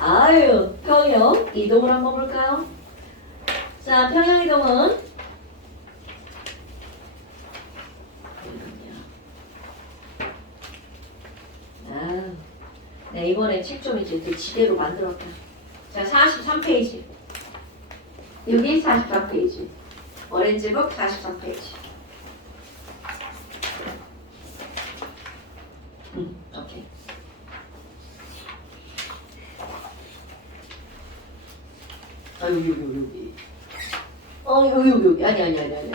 아유, 평형 이동을 한번 볼까요? 자, 평형 이동은 네, 이번에 책 좀 이제 지대로 만들었다. 자, 43페이지. 여기 43페이지. 오렌지북 43페이지. 오케이. 아, 여기. 여기. 아니.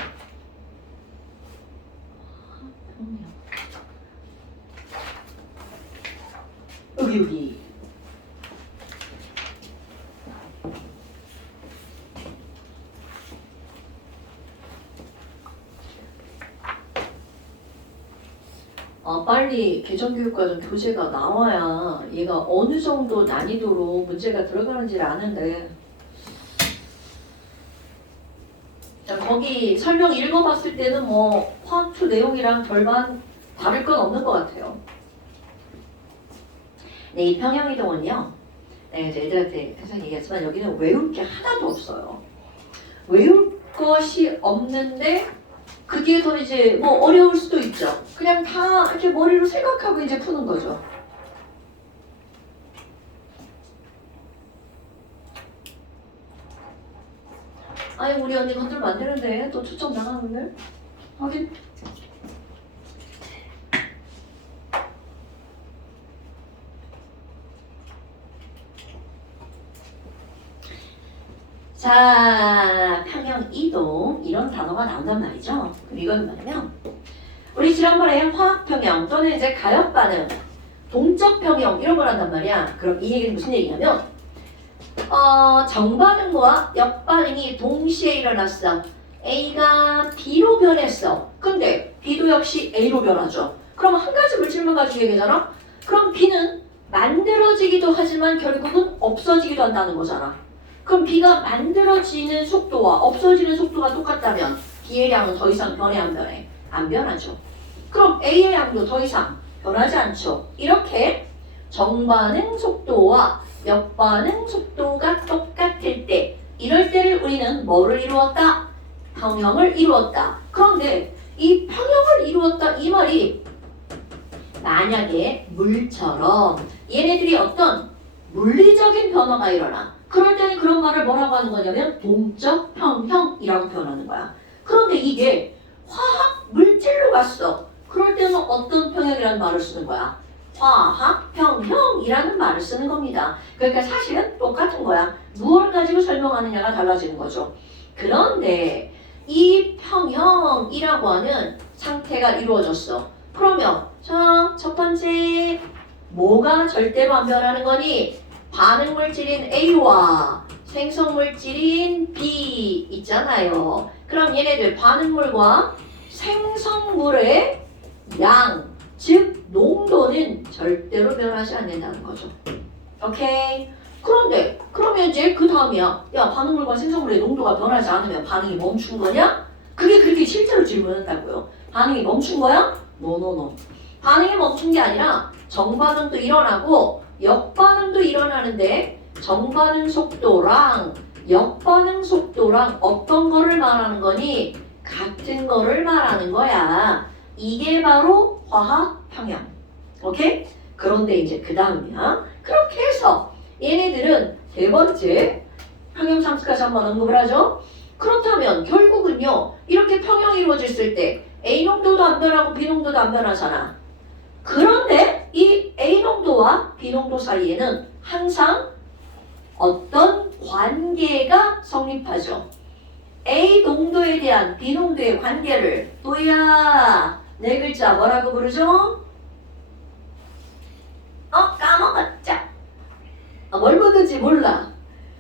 여기. 빨리 개정교육과정 교재가 나와야 얘가 어느 정도 난이도로 문제가 들어가는지를 아는데, 자, 거기 설명 읽어봤을 때는 뭐 화학투 내용이랑 별반 다를 건 없는 것 같아요. 네, 이 평형이동은요, 네, 이제 애들한테 항상 얘기했지만 여기는 외울 게 하나도 없어요. 외울 것이 없는데 그게 더 이제 뭐 어려울 수도 있죠. 그냥 다 이렇게 머리로 생각하고 이제 푸는 거죠. 아니, 우리 언니 건들면 안 되는데 또 초점 나가는데? 확인. 자, 평형 이동 이런 단어가 나온단 말이죠. 그럼 이건 뭐냐면 우리 지난번에 화학 평형 또는 이제 가역 반응, 동적 평형 이런 걸 한단 말이야. 그럼 이 얘기는 무슨 얘기냐면 정반응과 역반응이 동시에 일어났어. A가 B로 변했어. 근데 B도 역시 A로 변하죠. 그럼 한 가지 물질만 가지고 얘기하잖아. 그럼 B는 만들어지기도 하지만 결국은 없어지기도 한다는 거잖아. 그럼 B가 만들어지는 속도와 없어지는 속도가 똑같다면 B의 양은 더 이상 변해 안 변해? 안 변하죠. 그럼 A의 양도 더 이상 변하지 않죠. 이렇게 정반응 속도와 역반응 속도가 똑같을 때, 이럴 때를 우리는 뭐를 이루었다? 평형을 이루었다. 그런데 이 평형을 이루었다 이 말이 만약에 물처럼 얘네들이 어떤 물리적인 변화가 일어나, 그럴 때는 그런 말을 뭐라고 하는 거냐면 동적 평형이라고 표현하는 거야. 그런데 이게 화학 물질로 갔어. 그럴 때는 어떤 평형이라는 말을 쓰는 거야? 화학 평형이라는 말을 쓰는 겁니다. 그러니까 사실은 똑같은 거야. 무엇을 가지고 설명하느냐가 달라지는 거죠. 그런데 이 평형이라고 하는 상태가 이루어졌어. 그러면 자, 첫 번째 뭐가 절대로 안 변하는 거니? 반응 물질인 A와 생성 물질인 B 있잖아요. 그럼 얘네들 반응물과 생성물의 양, 즉 농도는 절대로 변하지 않는다는 거죠. 오케이? 그런데 그러면 이제 그 다음이야. 야, 반응물과 생성물의 농도가 변하지 않으면 반응이 멈춘 거냐? 그게 그렇게 실제로 질문한다고요. 반응이 멈춘 거야? 노노노. 반응이 멈춘 게 아니라 정반응도 일어나고 역반응도 일어나는데, 정반응 속도랑 역반응 속도랑 어떤 거를 말하는 거니? 같은 거를 말하는 거야. 이게 바로 화학 평형. 오케이? 그런데 이제 그 다음이야. 그렇게 해서 얘네들은 세 번째 평형 상수까지 한번 언급을 하죠. 그렇다면 결국은요, 이렇게 평형이 이루어졌을 때 A 농도도 안 변하고 B 농도도 안 변하잖아. 그런데 이 A 농도와 B 농도 사이에는 항상 어떤 관계가 성립하죠. A 농도에 대한 B 농도의 관계를 또야 네 글자 뭐라고 부르죠? 까먹었자. 뭘 보든지 몰라.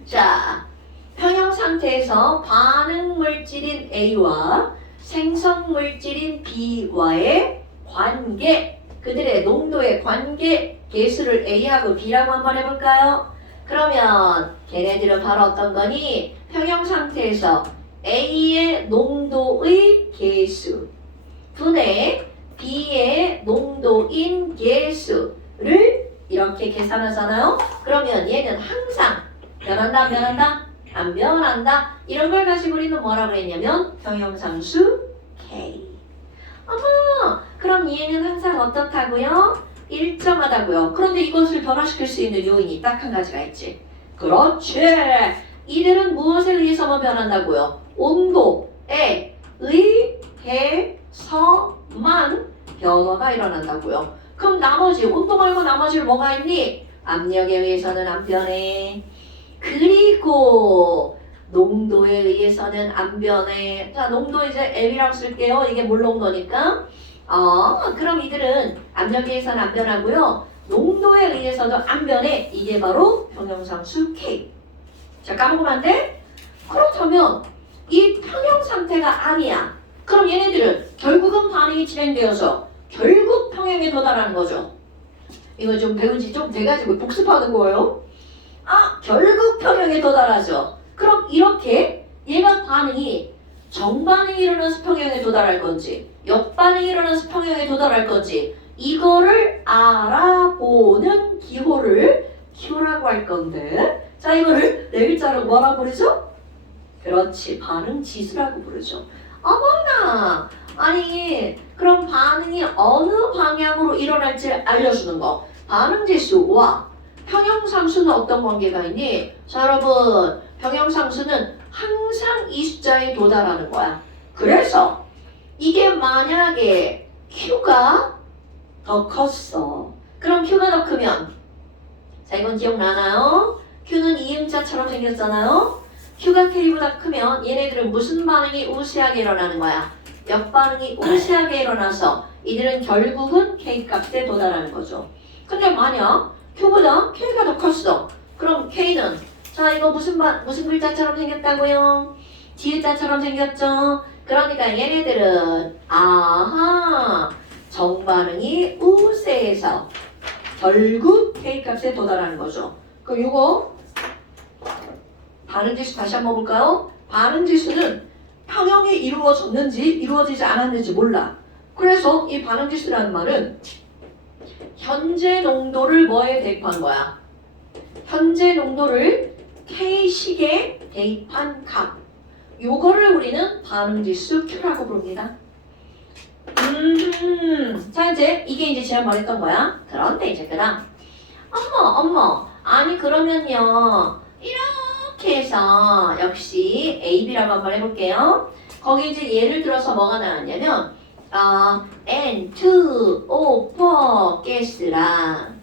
자, 평형 상태에서 반응 물질인 A와 생성 물질인 B와의 관계, 그들의 농도의 관계, 개수를 A하고 B라고 한번 해볼까요? 그러면 걔네들은 바로 어떤 거니? 평형 상태에서 A의 농도의 계수 분의 B의 농도인 계수를 이렇게 계산하잖아요. 그러면 얘는 항상 변한다 안 변한다? 안 변한다. 이런 걸 가지고 우리는 뭐라고 했냐면 평형상수 K. 어머, 그럼 얘는 항상 어떻다고요? 일정하다고요. 그런데 이것을 변화시킬 수 있는 요인이 딱 한 가지가 있지. 그렇지. 이들은 무엇에 의해서만 변한다고요? 온도에 의해서만 변화가 일어난다고요. 그럼 나머지 온도 말고 나머지는 뭐가 있니? 압력에 의해서는 안 변해. 그리고 농도에 의해서는 안 변해. 자, 농도 이제 M이라고 쓸게요. 이게 물농도니까. 그럼 이들은 압력에 의해서는 안 변하고요. 농도에 의해서도 안 변해. 이게 바로 평형상수 K. 자, 까먹으면 안 돼? 그렇다면 이 평형 상태가 아니야. 그럼 얘네들은 결국은 반응이 진행되어서 결국 평형에 도달하는 거죠. 이거 좀 배운 지 좀 돼가지고 복습하는 거예요. 결국 평형에 도달하죠. 그럼 이렇게 얘가 반응이 정반응이 일어나서 평형에 도달할 건지 역반응이 일어나서 평형에 도달할 건지 이거를 알아보는 기호라고 할 건데 자 이거를 네 글자로 뭐라고 부르죠? 그렇지 반응 지수라고 부르죠. 어머나 아니 그럼 반응이 어느 방향으로 일어날지 알려주는 거 반응 지수와 평형상수는 어떤 관계가 있니? 자 여러분 평형상수는 항상 이 숫자에 도달하는 거야. 그래서 이게 만약에 Q가 더 컸어. 그럼 Q가 더 크면 자 이건 기억나나요? Q는 이음자처럼 생겼잖아요. Q가 K보다 크면 얘네들은 무슨 반응이 우세하게 일어나는 거야? 역반응이 우세하게 일어나서 이들은 결국은 K값에 도달하는 거죠. 근데 만약 Q보다 K가 더 컸어. 그럼 K는 자 이거 무슨 글자처럼 생겼다고요? 지읒자처럼 생겼죠? 그러니까 얘네들은 정반응이 우세해서 결국 K값에 도달하는 거죠. 그럼 이거 반응지수 다시 한번 볼까요? 반응지수는 평형이 이루어졌는지 이루어지지 않았는지 몰라. 그래서 이 반응지수라는 말은 현재 농도를 뭐에 대입한 거야? 현재 농도를 K식에 대입한 값. 요거를 우리는 반응지수 Q라고 부릅니다. 자 이제 이게 이제 제가 말했던 거야. 그런데 이제 그다음 어머 아니 그러면요 이렇게 해서 역시 A, B라고 한번 해볼게요. 거기 이제 예를 들어서 뭐가 나왔냐면 N2O4 가스랑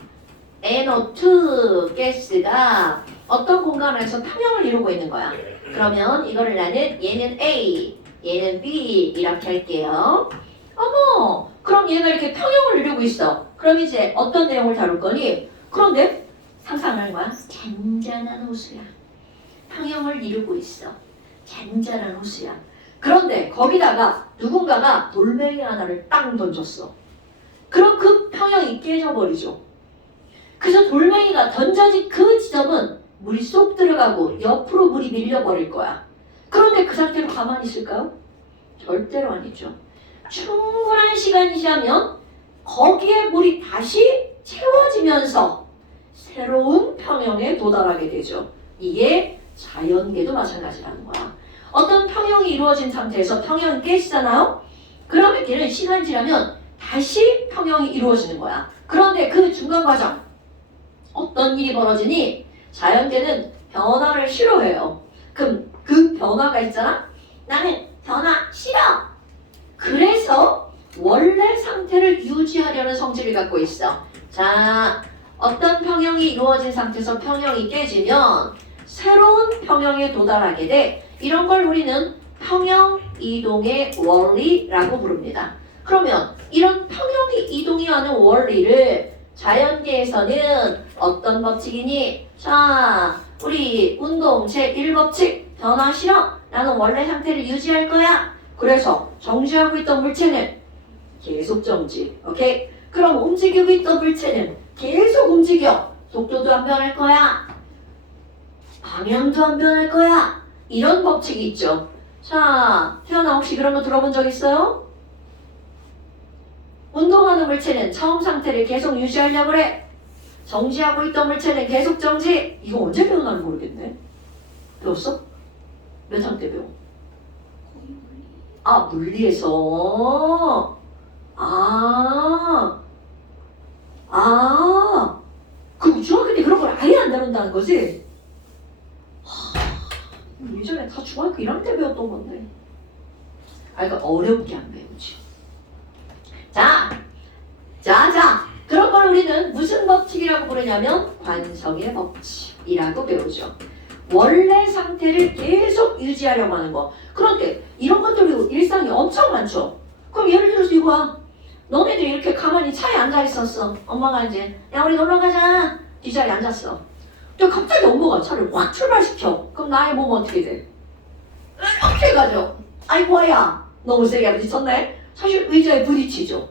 NO2 가스가 어떤 공간에서 평형을 이루고 있는 거야. 그러면 이거를 나는 얘는 A, 얘는 B 이렇게 할게요. 어머, 그럼 얘가 이렇게 평형을 이루고 있어. 그럼 이제 어떤 내용을 다룰 거니? 그런데 상상하는 거야. 잔잔한 호수야. 평형을 이루고 있어. 잔잔한 호수야. 그런데 거기다가 누군가가 돌멩이 하나를 땅 던졌어. 그럼 그 평형이 깨져버리죠. 그래서 돌멩이가 던져진 그 지점은 물이 쏙 들어가고 옆으로 물이 밀려버릴 거야. 그런데 그 상태로 가만히 있을까요? 절대로 아니죠. 충분한 시간이 지나면 거기에 물이 다시 채워지면서 새로운 평형에 도달하게 되죠. 이게 자연계도 마찬가지라는 거야. 어떤 평형이 이루어진 상태에서 평형이 깨지잖아요. 그러면 걔는 시간이 지나면 다시 평형이 이루어지는 거야. 그런데 그 중간 과정 어떤 일이 벌어지니? 자연계는 변화를 싫어해요. 그럼 그 변화가 있잖아? 나는 변화 싫어! 그래서 원래 상태를 유지하려는 성질을 갖고 있어. 자, 어떤 평형이 이루어진 상태에서 평형이 깨지면 새로운 평형에 도달하게 돼. 이런 걸 우리는 평형 이동의 원리라고 부릅니다. 그러면 이런 평형이 이동하는 원리를 자연계에서는 어떤 법칙이니? 자, 우리 운동 제1법칙 변화 싫어. 나는 원래 상태를 유지할 거야. 그래서 정지하고 있던 물체는 계속 정지. 오케이? 그럼 움직이고 있던 물체는 계속 움직여. 속도도 안 변할 거야. 방향도 안 변할 거야. 이런 법칙이 있죠. 자, 태어나 혹시 그런 거 들어본 적 있어요? 운동하는 물체는 처음 상태를 계속 유지하려고 그래. 정지하고 있던 물체는 계속 정지. 이거 언제 배우나는 모르겠네. 배웠어? 몇 학 때 배워? 거의 물리. 아, 물리에서. 그럼 중학교 때 그런 걸 아예 안 다룬다는 거지? 예전에 다 중학교 1학년 때 배웠던 건데. 그러니까 어렵게 안 배우지. 자. 그런 걸 우리는 무슨 법칙이라고 부르냐면 관성의 법칙이라고 배우죠. 원래 상태를 계속 유지하려고 하는 거. 그런데 이런 것들이 일상에 엄청 많죠. 그럼 예를 들어서 이거야. 너네들이 이렇게 가만히 차에 앉아 있었어. 엄마가 이제 야 우리 놀러 가자. 뒷자리에 앉았어. 근데 갑자기 엄마가 차를 확 출발시켜. 그럼 나의 몸은 어떻게 돼? 이렇게 가죠. 아이고야 너무 세게 부딪혔네. 사실 의자에 부딪히죠.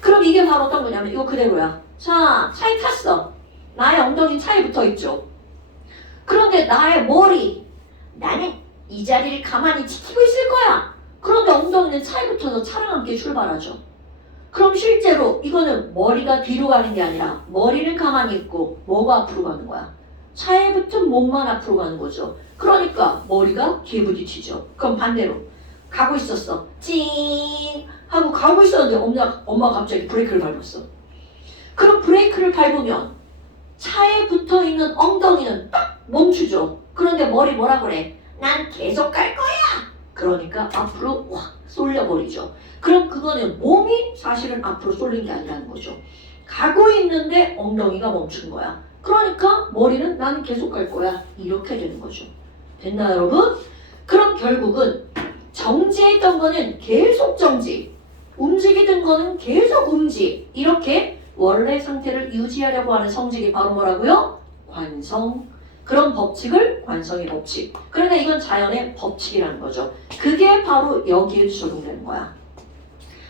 그럼 이게 바로 어떤 거냐면 이거 그대로야. 자, 차에 탔어. 나의 엉덩이는 차에 붙어있죠. 그런데 나의 머리, 나는 이 자리를 가만히 지키고 있을 거야. 그런데 엉덩이는 차에 붙어서 차랑 함께 출발하죠. 그럼 실제로 이거는 머리가 뒤로 가는 게 아니라 머리는 가만히 있고 뭐가 앞으로 가는 거야? 차에 붙은 몸만 앞으로 가는 거죠. 그러니까 머리가 뒤에 부딪히죠. 그럼 반대로 가고 있었어. 찡 하고 가고 있었는데 엄마가 갑자기 브레이크를 밟았어. 그럼 브레이크를 밟으면 차에 붙어있는 엉덩이는 딱 멈추죠. 그런데 머리 뭐라 그래? 난 계속 갈 거야. 그러니까 앞으로 확 쏠려버리죠. 그럼 그거는 몸이 사실은 앞으로 쏠린 게 아니라는 거죠. 가고 있는데 엉덩이가 멈춘 거야. 그러니까 머리는 나는 계속 갈 거야. 이렇게 되는 거죠. 됐나 여러분? 그럼 결국은 정지했던 거는 계속 정지, 움직이던 거는 계속 움직. 이렇게 원래 상태를 유지하려고 하는 성질이 바로 뭐라고요? 관성. 그런 법칙을 관성의 법칙. 그러니까 이건 자연의 법칙이라는 거죠. 그게 바로 여기에 적용되는 거야.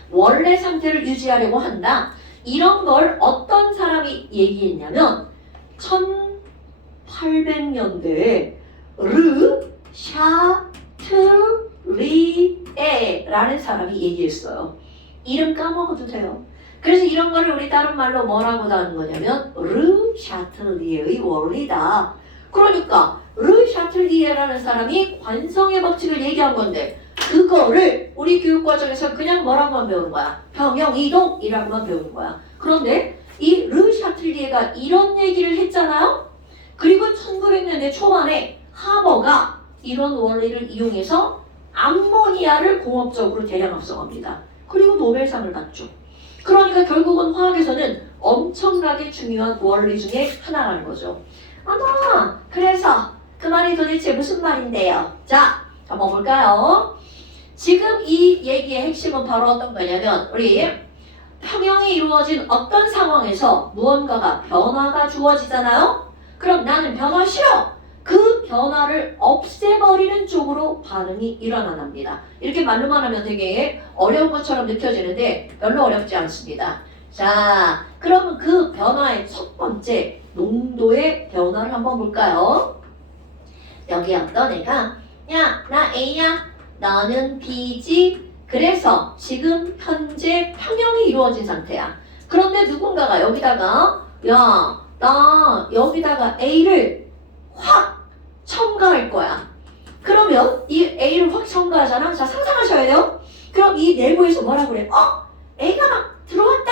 원래 상태를 유지하려고 한다. 이런 걸 어떤 사람이 얘기했냐면 1800년대에 르 샤틀리에라는 사람이 얘기했어요. 이름 까먹어도 돼요. 그래서 이런 거를 우리 다른 말로 뭐라고 하는 거냐면 르 샤틀리에의 원리다. 그러니까 르 샤틀리에라는 사람이 관성의 법칙을 얘기한 건데 그거를 우리 교육과정에서 그냥 뭐라고만 배우는 거야? 평형이동이라고만 배우는 거야. 그런데 이 르 샤틀리에가 이런 얘기를 했잖아요. 그리고 1900년대 초반에 하버가 이런 원리를 이용해서 암모니아를 공업적으로 대량 합성합니다. 그리고 노벨상을 받죠. 그러니까 결국은 화학에서는 엄청나게 중요한 원리 중에 하나라는 거죠. 아마 그래서 그 말이 도대체 무슨 말인데요? 자, 한번 볼까요? 지금 이 얘기의 핵심은 바로 어떤 거냐면 우리 평형이 이루어진 어떤 상황에서 무언가가 변화가 주어지잖아요? 그럼 나는 변화 싫어! 그 변화를 없애버리는 쪽으로 반응이 일어납니다. 이렇게 말로만 하면 되게 어려운 것처럼 느껴지는데 별로 어렵지 않습니다. 자, 그러면 그 변화의 첫 번째 농도의 변화를 한번 볼까요? 여기 어떤 애가 야, 나 A야, 너는 B지. 그래서 지금 현재 평형이 이루어진 상태야. 그런데 누군가가 여기다가 야, 나 여기다가 A를 확 첨가할 거야. 그러면 이 A를 확 첨가하잖아. 자, 상상하셔야 돼요. 그럼 이 내부에서 뭐라 그래? A가 막 들어왔다.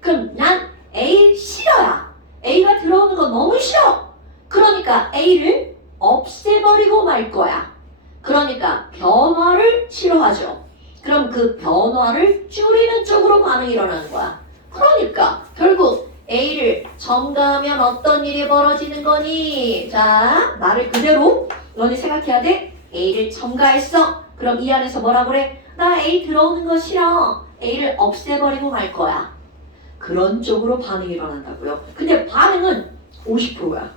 그럼 난 A 싫어야. A가 들어오는 거 너무 싫어. 그러니까 A를 없애버리고 말 거야. 그러니까 변화를 싫어하죠. 그럼 그 변화를 줄이는 쪽으로 반응이 일어나는 거야. 그러니까 결국 A를 첨가하면 어떤 일이 벌어지는 거니? 자, 말을 그대로 너네 생각해야 돼. A를 첨가했어. 그럼 이 안에서 뭐라 그래? 나 A 들어오는 거 싫어. A를 없애버리고 말 거야. 그런 쪽으로 반응이 일어난다고요. 근데 반응은 50%야.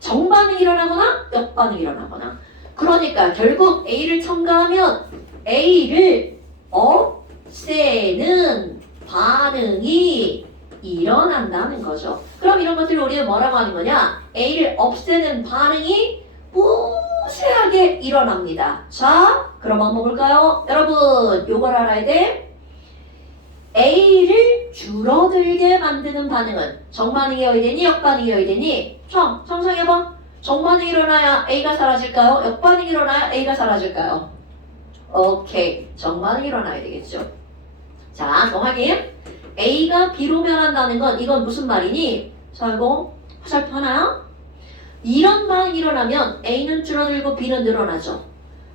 정반응이 일어나거나 역반응이 일어나거나. 그러니까 결국 A를 첨가하면 A를 없애는 반응이 일어난다는 거죠. 그럼 이런 것들을 우리는 뭐라고 하는 거냐? A를 없애는 반응이 우세하게 일어납니다. 자, 그럼 한번 볼까요? 여러분, 요걸 알아야 돼. A를 줄어들게 만드는 반응은 정반응이어야 되니 역반응이어야 되니? 상상해봐. 정반응이 일어나야 A가 사라질까요? 역반응이 일어나야 A가 사라질까요? 오케이, 정반응이 일어나야 되겠죠. 자, 정확히 A가 B로 변한다는 건 이건 무슨 말이니? 자, 이거 화살표 하나요? 이런 반응이 일어나면 A는 줄어들고 B는 늘어나죠.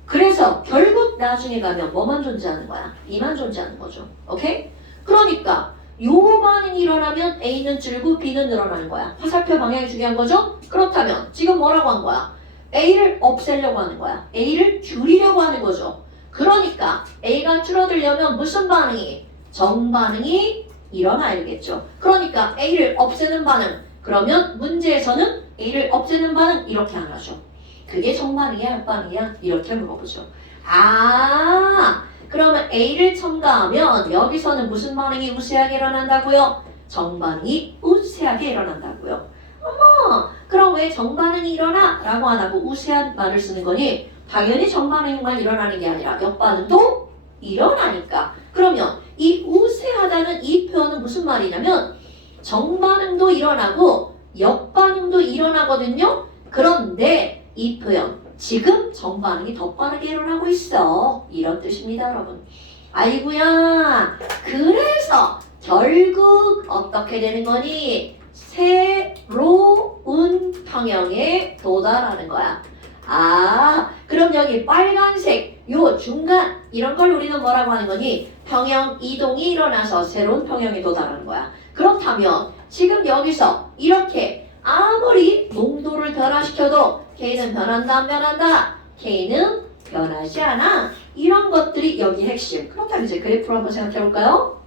그래서 결국 나중에 가면 뭐만 존재하는 거야? B만 존재하는 거죠. 오케이? 그러니까 요 반응이 일어나면 A는 줄고 B는 늘어나는 거야. 화살표 방향이 중요한 거죠? 그렇다면 지금 뭐라고 한 거야? A를 없애려고 하는 거야. A를 줄이려고 하는 거죠. 그러니까 A가 줄어들려면 무슨 반응이? 정반응이 일어나야겠죠. 그러니까 A를 없애는 반응. 그러면 문제에서는 A를 없애는 반응 이렇게 안 하죠. 그게 정반응이야, 역반응이야? 이렇게 물어보죠. 아, 그러면 A를 첨가하면 여기서는 무슨 반응이 우세하게 일어난다고요? 정반응이 우세하게 일어난다고요. 어머, 그럼 왜 정반응이 일어나? 라고 안 하고 우세한 말을 쓰는 거니? 당연히 정반응만 일어나는 게 아니라 역반응도 일어나니까. 그러면 이 우세하다는 이 표현은 무슨 말이냐면 정반응도 일어나고 역반응도 일어나거든요. 그런데 이 표현 지금 정반응이 더 빠르게 일어나고 있어. 이런 뜻입니다, 여러분. 아이고야. 그래서 결국 어떻게 되는 거니? 새로운 평형에 도달하는 거야. 아, 그럼 여기 빨간색 요 중간 이런 걸 우리는 뭐라고 하는 거니? 평형 이동이 일어나서 새로운 평형에 도달하는 거야. 그렇다면 지금 여기서 이렇게 아무리 농도를 변화시켜도 K는 변한다 안 변한다? K는 변하지 않아. 이런 것들이 여기 핵심. 그렇다면 이제 그래프로 한번 생각해 볼까요?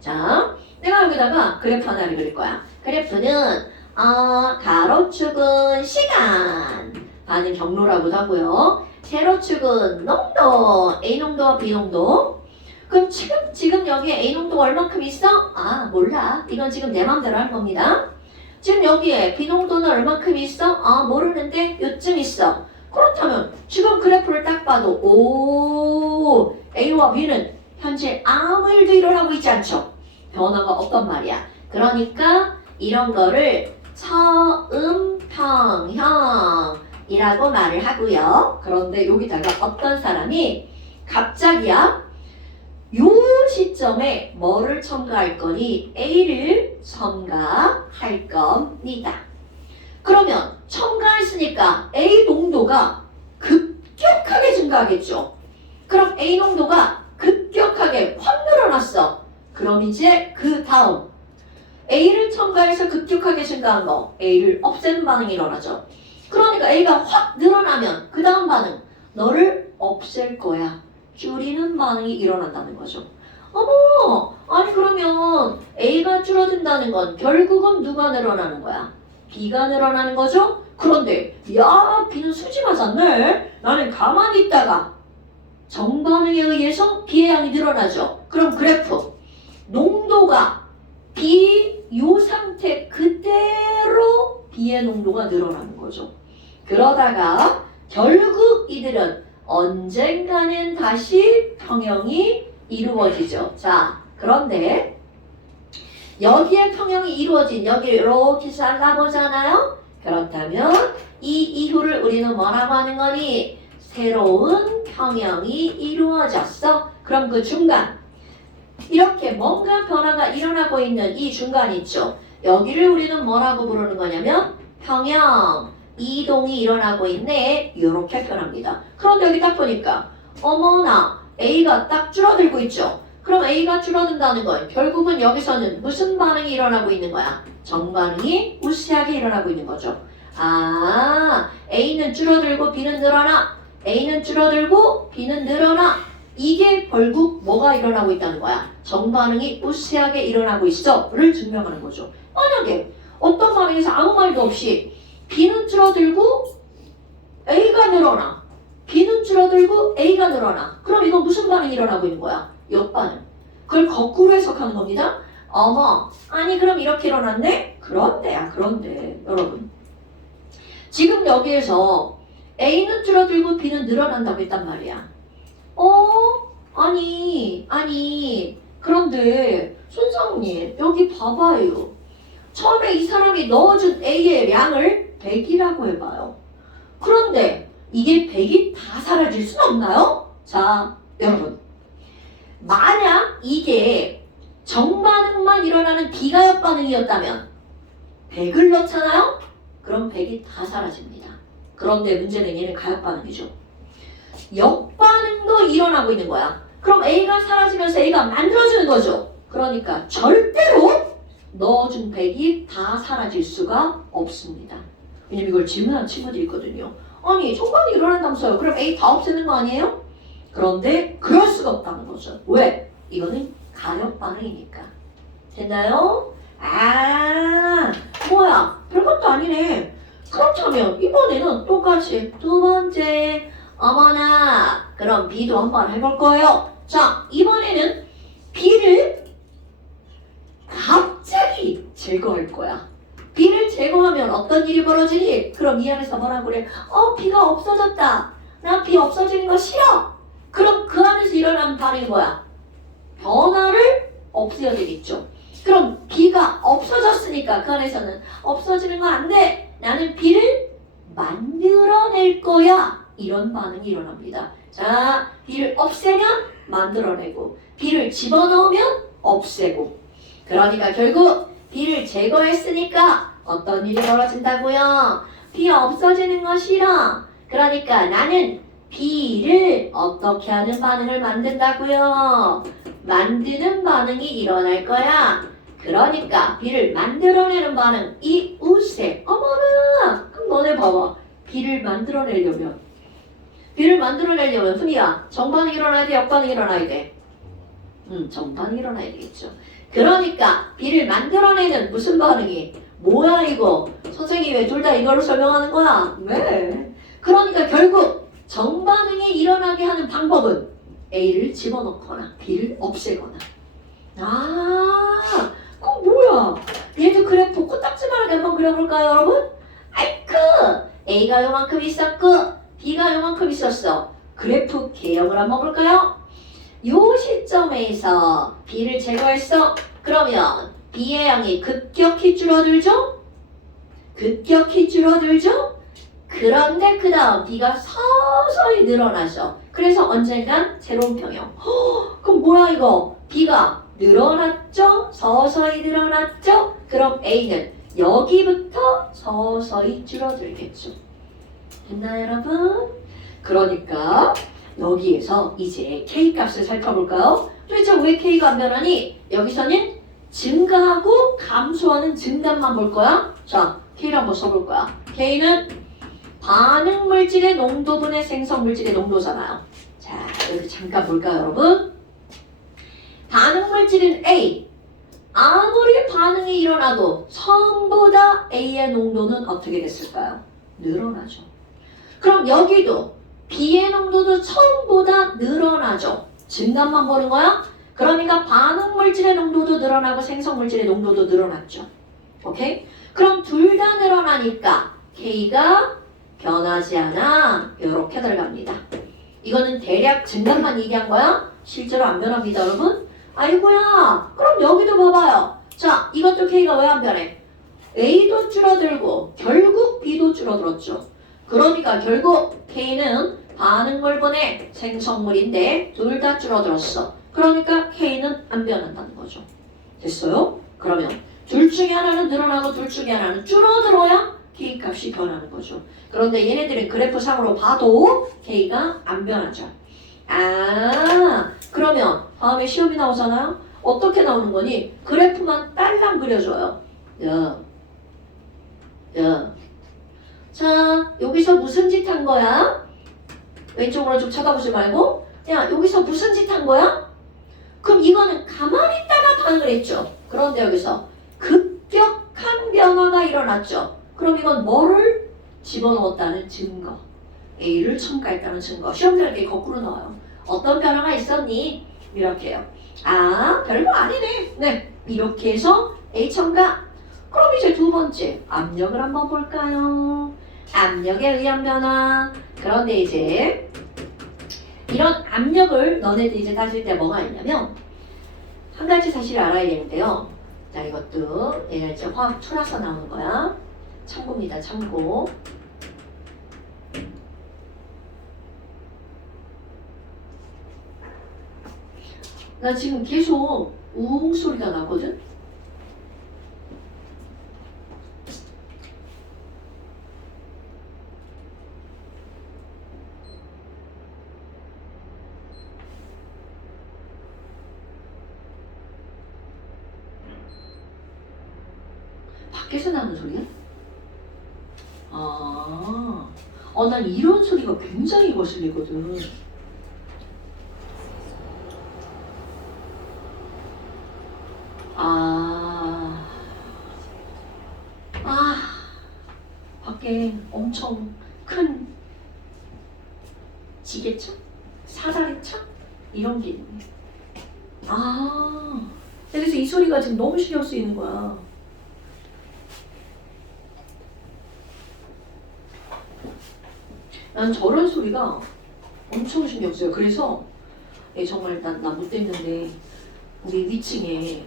자, 내가 여기다가 그래프 하나를 그릴 거야. 그래프는 가로축은 시간, 반응 경로라고도 하고요. 세로축은 농도, A 농도와 B 농도. 그럼 지금 여기에 A 농도가 얼만큼 있어? 아, 몰라. 이건 지금 내 맘대로 할 겁니다. 지금 여기에 B 농도는 얼만큼 있어? 아, 모르는데 요쯤 있어. 그렇다면 지금 그래프를 딱 봐도 오, A와 B는 현재 아무 일도 일어나고 있지 않죠? 변화가 없단 말이야. 그러니까 이런 거를 처음평형이라고 말을 하고요. 그런데 여기다가 어떤 사람이 갑자기야 요 시점에 뭐를 첨가할 거니? A를 첨가할 겁니다. 그러면 첨가했으니까 A 농도가 급격하게 증가하겠죠. 그럼 A 농도가 급격하게 확 늘어났어. 그럼 이제 그 다음 A를 첨가해서 급격하게 증가한 거 A를 없애는 반응이 일어나죠. 그러니까 A가 확 늘어나면 그 다음 반응 너를 없앨 거야. 줄이는 반응이 일어난다는 거죠. 어머, 아니 그러면 A가 줄어든다는 건 결국은 누가 늘어나는 거야? B가 늘어나는 거죠? 그런데 야, B는 수지 맞았네. 나는 가만히 있다가 정반응에 의해서 B의 양이 늘어나죠. 그럼 그래프 농도가 B 요 상태 그대로 B의 농도가 늘어나는 거죠. 그러다가 결국 이들은 언젠가는 다시 평형이 이루어지죠. 자, 그런데 여기에 평형이 이루어진 여기를 이렇게 잘라보잖아요. 그렇다면 이 이후를 우리는 뭐라고 하는 거니? 새로운 평형이 이루어졌어. 그럼 그 중간 이렇게 뭔가 변화가 일어나고 있는 이 중간 있죠. 여기를 우리는 뭐라고 부르는 거냐면 평형 이동이 일어나고 있네. 이렇게 표현합니다. 그런데 여기 딱 보니까 어머나 A가 딱 줄어들고 있죠. 그럼 A가 줄어든다는 건 결국은 여기서는 무슨 반응이 일어나고 있는 거야? 정반응이 우세하게 일어나고 있는 거죠. 아, A는 줄어들고 B는 늘어나. A는 줄어들고 B는 늘어나. 이게 결국 뭐가 일어나고 있다는 거야? 정반응이 우세하게 일어나고 있어를 증명하는 거죠. 만약에 어떤 반응에서 아무 말도 없이 B는 줄어들고 A가 늘어나. B는 줄어들고 A가 늘어나. 그럼 이건 무슨 반응이 일어나고 있는 거야? 역반응. 그걸 거꾸로 해석하는 겁니다. 어머, 아니 그럼 이렇게 일어났네? 그런데 여러분 지금 여기에서 A는 줄어들고 B는 늘어난다고 했단 말이야. 아니. 그런데 손상님 여기 봐봐요. 처음에 이 사람이 넣어준 A의 양을 100이라고 해봐요. 그런데 이게 100이 다 사라질 순 없나요? 자, 여러분. 만약 이게 정반응만 일어나는 비가역 반응이었다면 100을 넣잖아요? 그럼 100이 다 사라집니다. 그런데 문제는 얘는 가역 반응이죠. 역반응도 일어나고 있는 거야. 그럼 A가 사라지면서 A가 만들어지는 거죠. 그러니까 절대로 넣어준 100이 다 사라질 수가 없습니다. 왜냐면 이걸 질문한 친구들이 있거든요. 아니 정반응이 일어난다면서요. 그럼 A 다 없애는 거 아니에요? 그런데 그럴 수가 없다는 거죠. 왜? 이거는 가역 반응이니까. 됐나요? 뭐야? 별것도 아니네. 그렇다면 이번에는 똑같이 두 번째 어머나 그럼 B도 한번 해볼 거예요. 자 이번에는 B를 갑자기 제거할 거야. B를 제거하면 어떤 일이 벌어지니? 그럼 이 안에서 뭐라고 그래? B가 없어졌다. 나 B 없어지는 거 싫어. 그럼 그 안에서 일어나는 반응이 뭐야? 변화를 없애야 되겠죠. 그럼 B가 없어졌으니까 그 안에서는 없어지는 거 안 돼. 나는 B를 만들어낼 거야. 이런 반응이 일어납니다. 자, B를 없애면 만들어내고 B를 집어넣으면 없애고 그러니까 결국 B를 제거했으니까 어떤 일이 벌어진다고요? B 없어지는 거 싫어. 그러니까 나는 B를 어떻게 하는 반응을 만든다고요? 만드는 반응이 일어날 거야. 그러니까 B를 만들어내는 반응 이 우세. 어머나 그럼 너네 봐봐. B를 만들어내려면 훈이야 정반응이 일어나야 돼 역반응이 일어나야 돼? 정반응이 일어나야 되겠죠. 그러니까 B를 만들어내는 무슨 반응이? 뭐야 이거? 선생님이 왜 둘 다 이걸로 설명하는 거야? 왜? 그러니까 결국 정반응이 일어나게 하는 방법은 A를 집어넣거나 B를 없애거나. 그럼 뭐야? 얘도 그래프 코딱지만하게 한번 그려볼까요 여러분? 아이쿠! A가 요만큼 있었고 B가 요만큼 있었어. 그래프 개형을 한번 볼까요? 요 시점에서 B를 제거했어. 그러면 B의 양이 급격히 줄어들죠? 그런데 그 다음 B가 서서히 늘어나죠. 그래서 언젠간 새로운 평형. 그럼 뭐야 이거? B가 늘어났죠? 서서히 늘어났죠? 그럼 A는 여기부터 서서히 줄어들겠죠. 됐나요 여러분? 그러니까 여기에서 이제 K 값을 살펴볼까요? 도대체 왜 K가 안 변하니? 여기서는 증가하고 감소하는 증감만 볼 거야. 자, K를 한번 써볼 거야. K는 반응 물질의 농도분의 생성 물질의 농도잖아요. 자, 여기 잠깐 볼까요 여러분? 반응 물질인 A. 아무리 반응이 일어나도 처음보다 A의 농도는 어떻게 됐을까요? 늘어나죠. 그럼 여기도 B의 농도도 처음보다 늘어나죠. 증감만 보는 거야? 그러니까 반응 물질의 농도도 늘어나고 생성 물질의 농도도 늘어났죠. 오케이? 그럼 둘 다 늘어나니까 K가 변하지 않아. 이렇게 들어갑니다. 이거는 대략 증감만 얘기한 거야? 실제로 안 변합니다, 여러분. 아이고야. 그럼 여기도 봐봐요. 자, 이것도 K가 왜 안 변해? A도 줄어들고 결국 B도 줄어들었죠. 그러니까 결국 K는 반응물분의 생성물인데 둘 다 줄어들었어. 그러니까 K는 안 변한다는 거죠. 됐어요? 그러면 둘 중에 하나는 늘어나고 둘 중에 하나는 줄어들어야 K 값이 변하는 거죠. 그런데 얘네들은 그래프상으로 봐도 K가 안 변하죠. 그러면 다음에 시험이 나오잖아요? 어떻게 나오는 거니? 그래프만 딸랑 그려줘요. 자, 여기서 무슨 짓 한 거야? 왼쪽으로 좀 쳐다보지 말고. 야, 여기서 무슨 짓 한 거야? 그럼 이거는 가만히 있다가 반응을 했죠. 그런데 여기서 급격한 변화가 일어났죠. 그럼 이건 뭐를 집어넣었다는 증거. A를 첨가했다는 증거. 시험장에 거꾸로 나와요. 어떤 변화가 있었니? 이렇게요. 별거 아니네. 네, 이렇게 해서 A 첨가. 그럼 이제 두 번째 압력을 한번 볼까요? 압력에 의한 변화. 그런데 이제 이런 압력을 너네들이 이제 따질 때 뭐가 있냐면 한 가지 사실을 알아야 되는데요. 자, 이것도 얘가 이제 화학 투라서 나오는 거야. 참고입니다. 참고. 나 지금 계속 우웅 소리가 나거든? 밖에서 나는 소리야? 난 이런 소리가 굉장히 거슬리거든. 밖에 엄청 큰 지게차? 사다리차? 이런 게 있네. 그래서 이 소리가 지금 너무 신경 쓰이는 거야. 난 저런 소리가 엄청 신경 써요. 그래서 정말 나 못됐는데 우리 위층에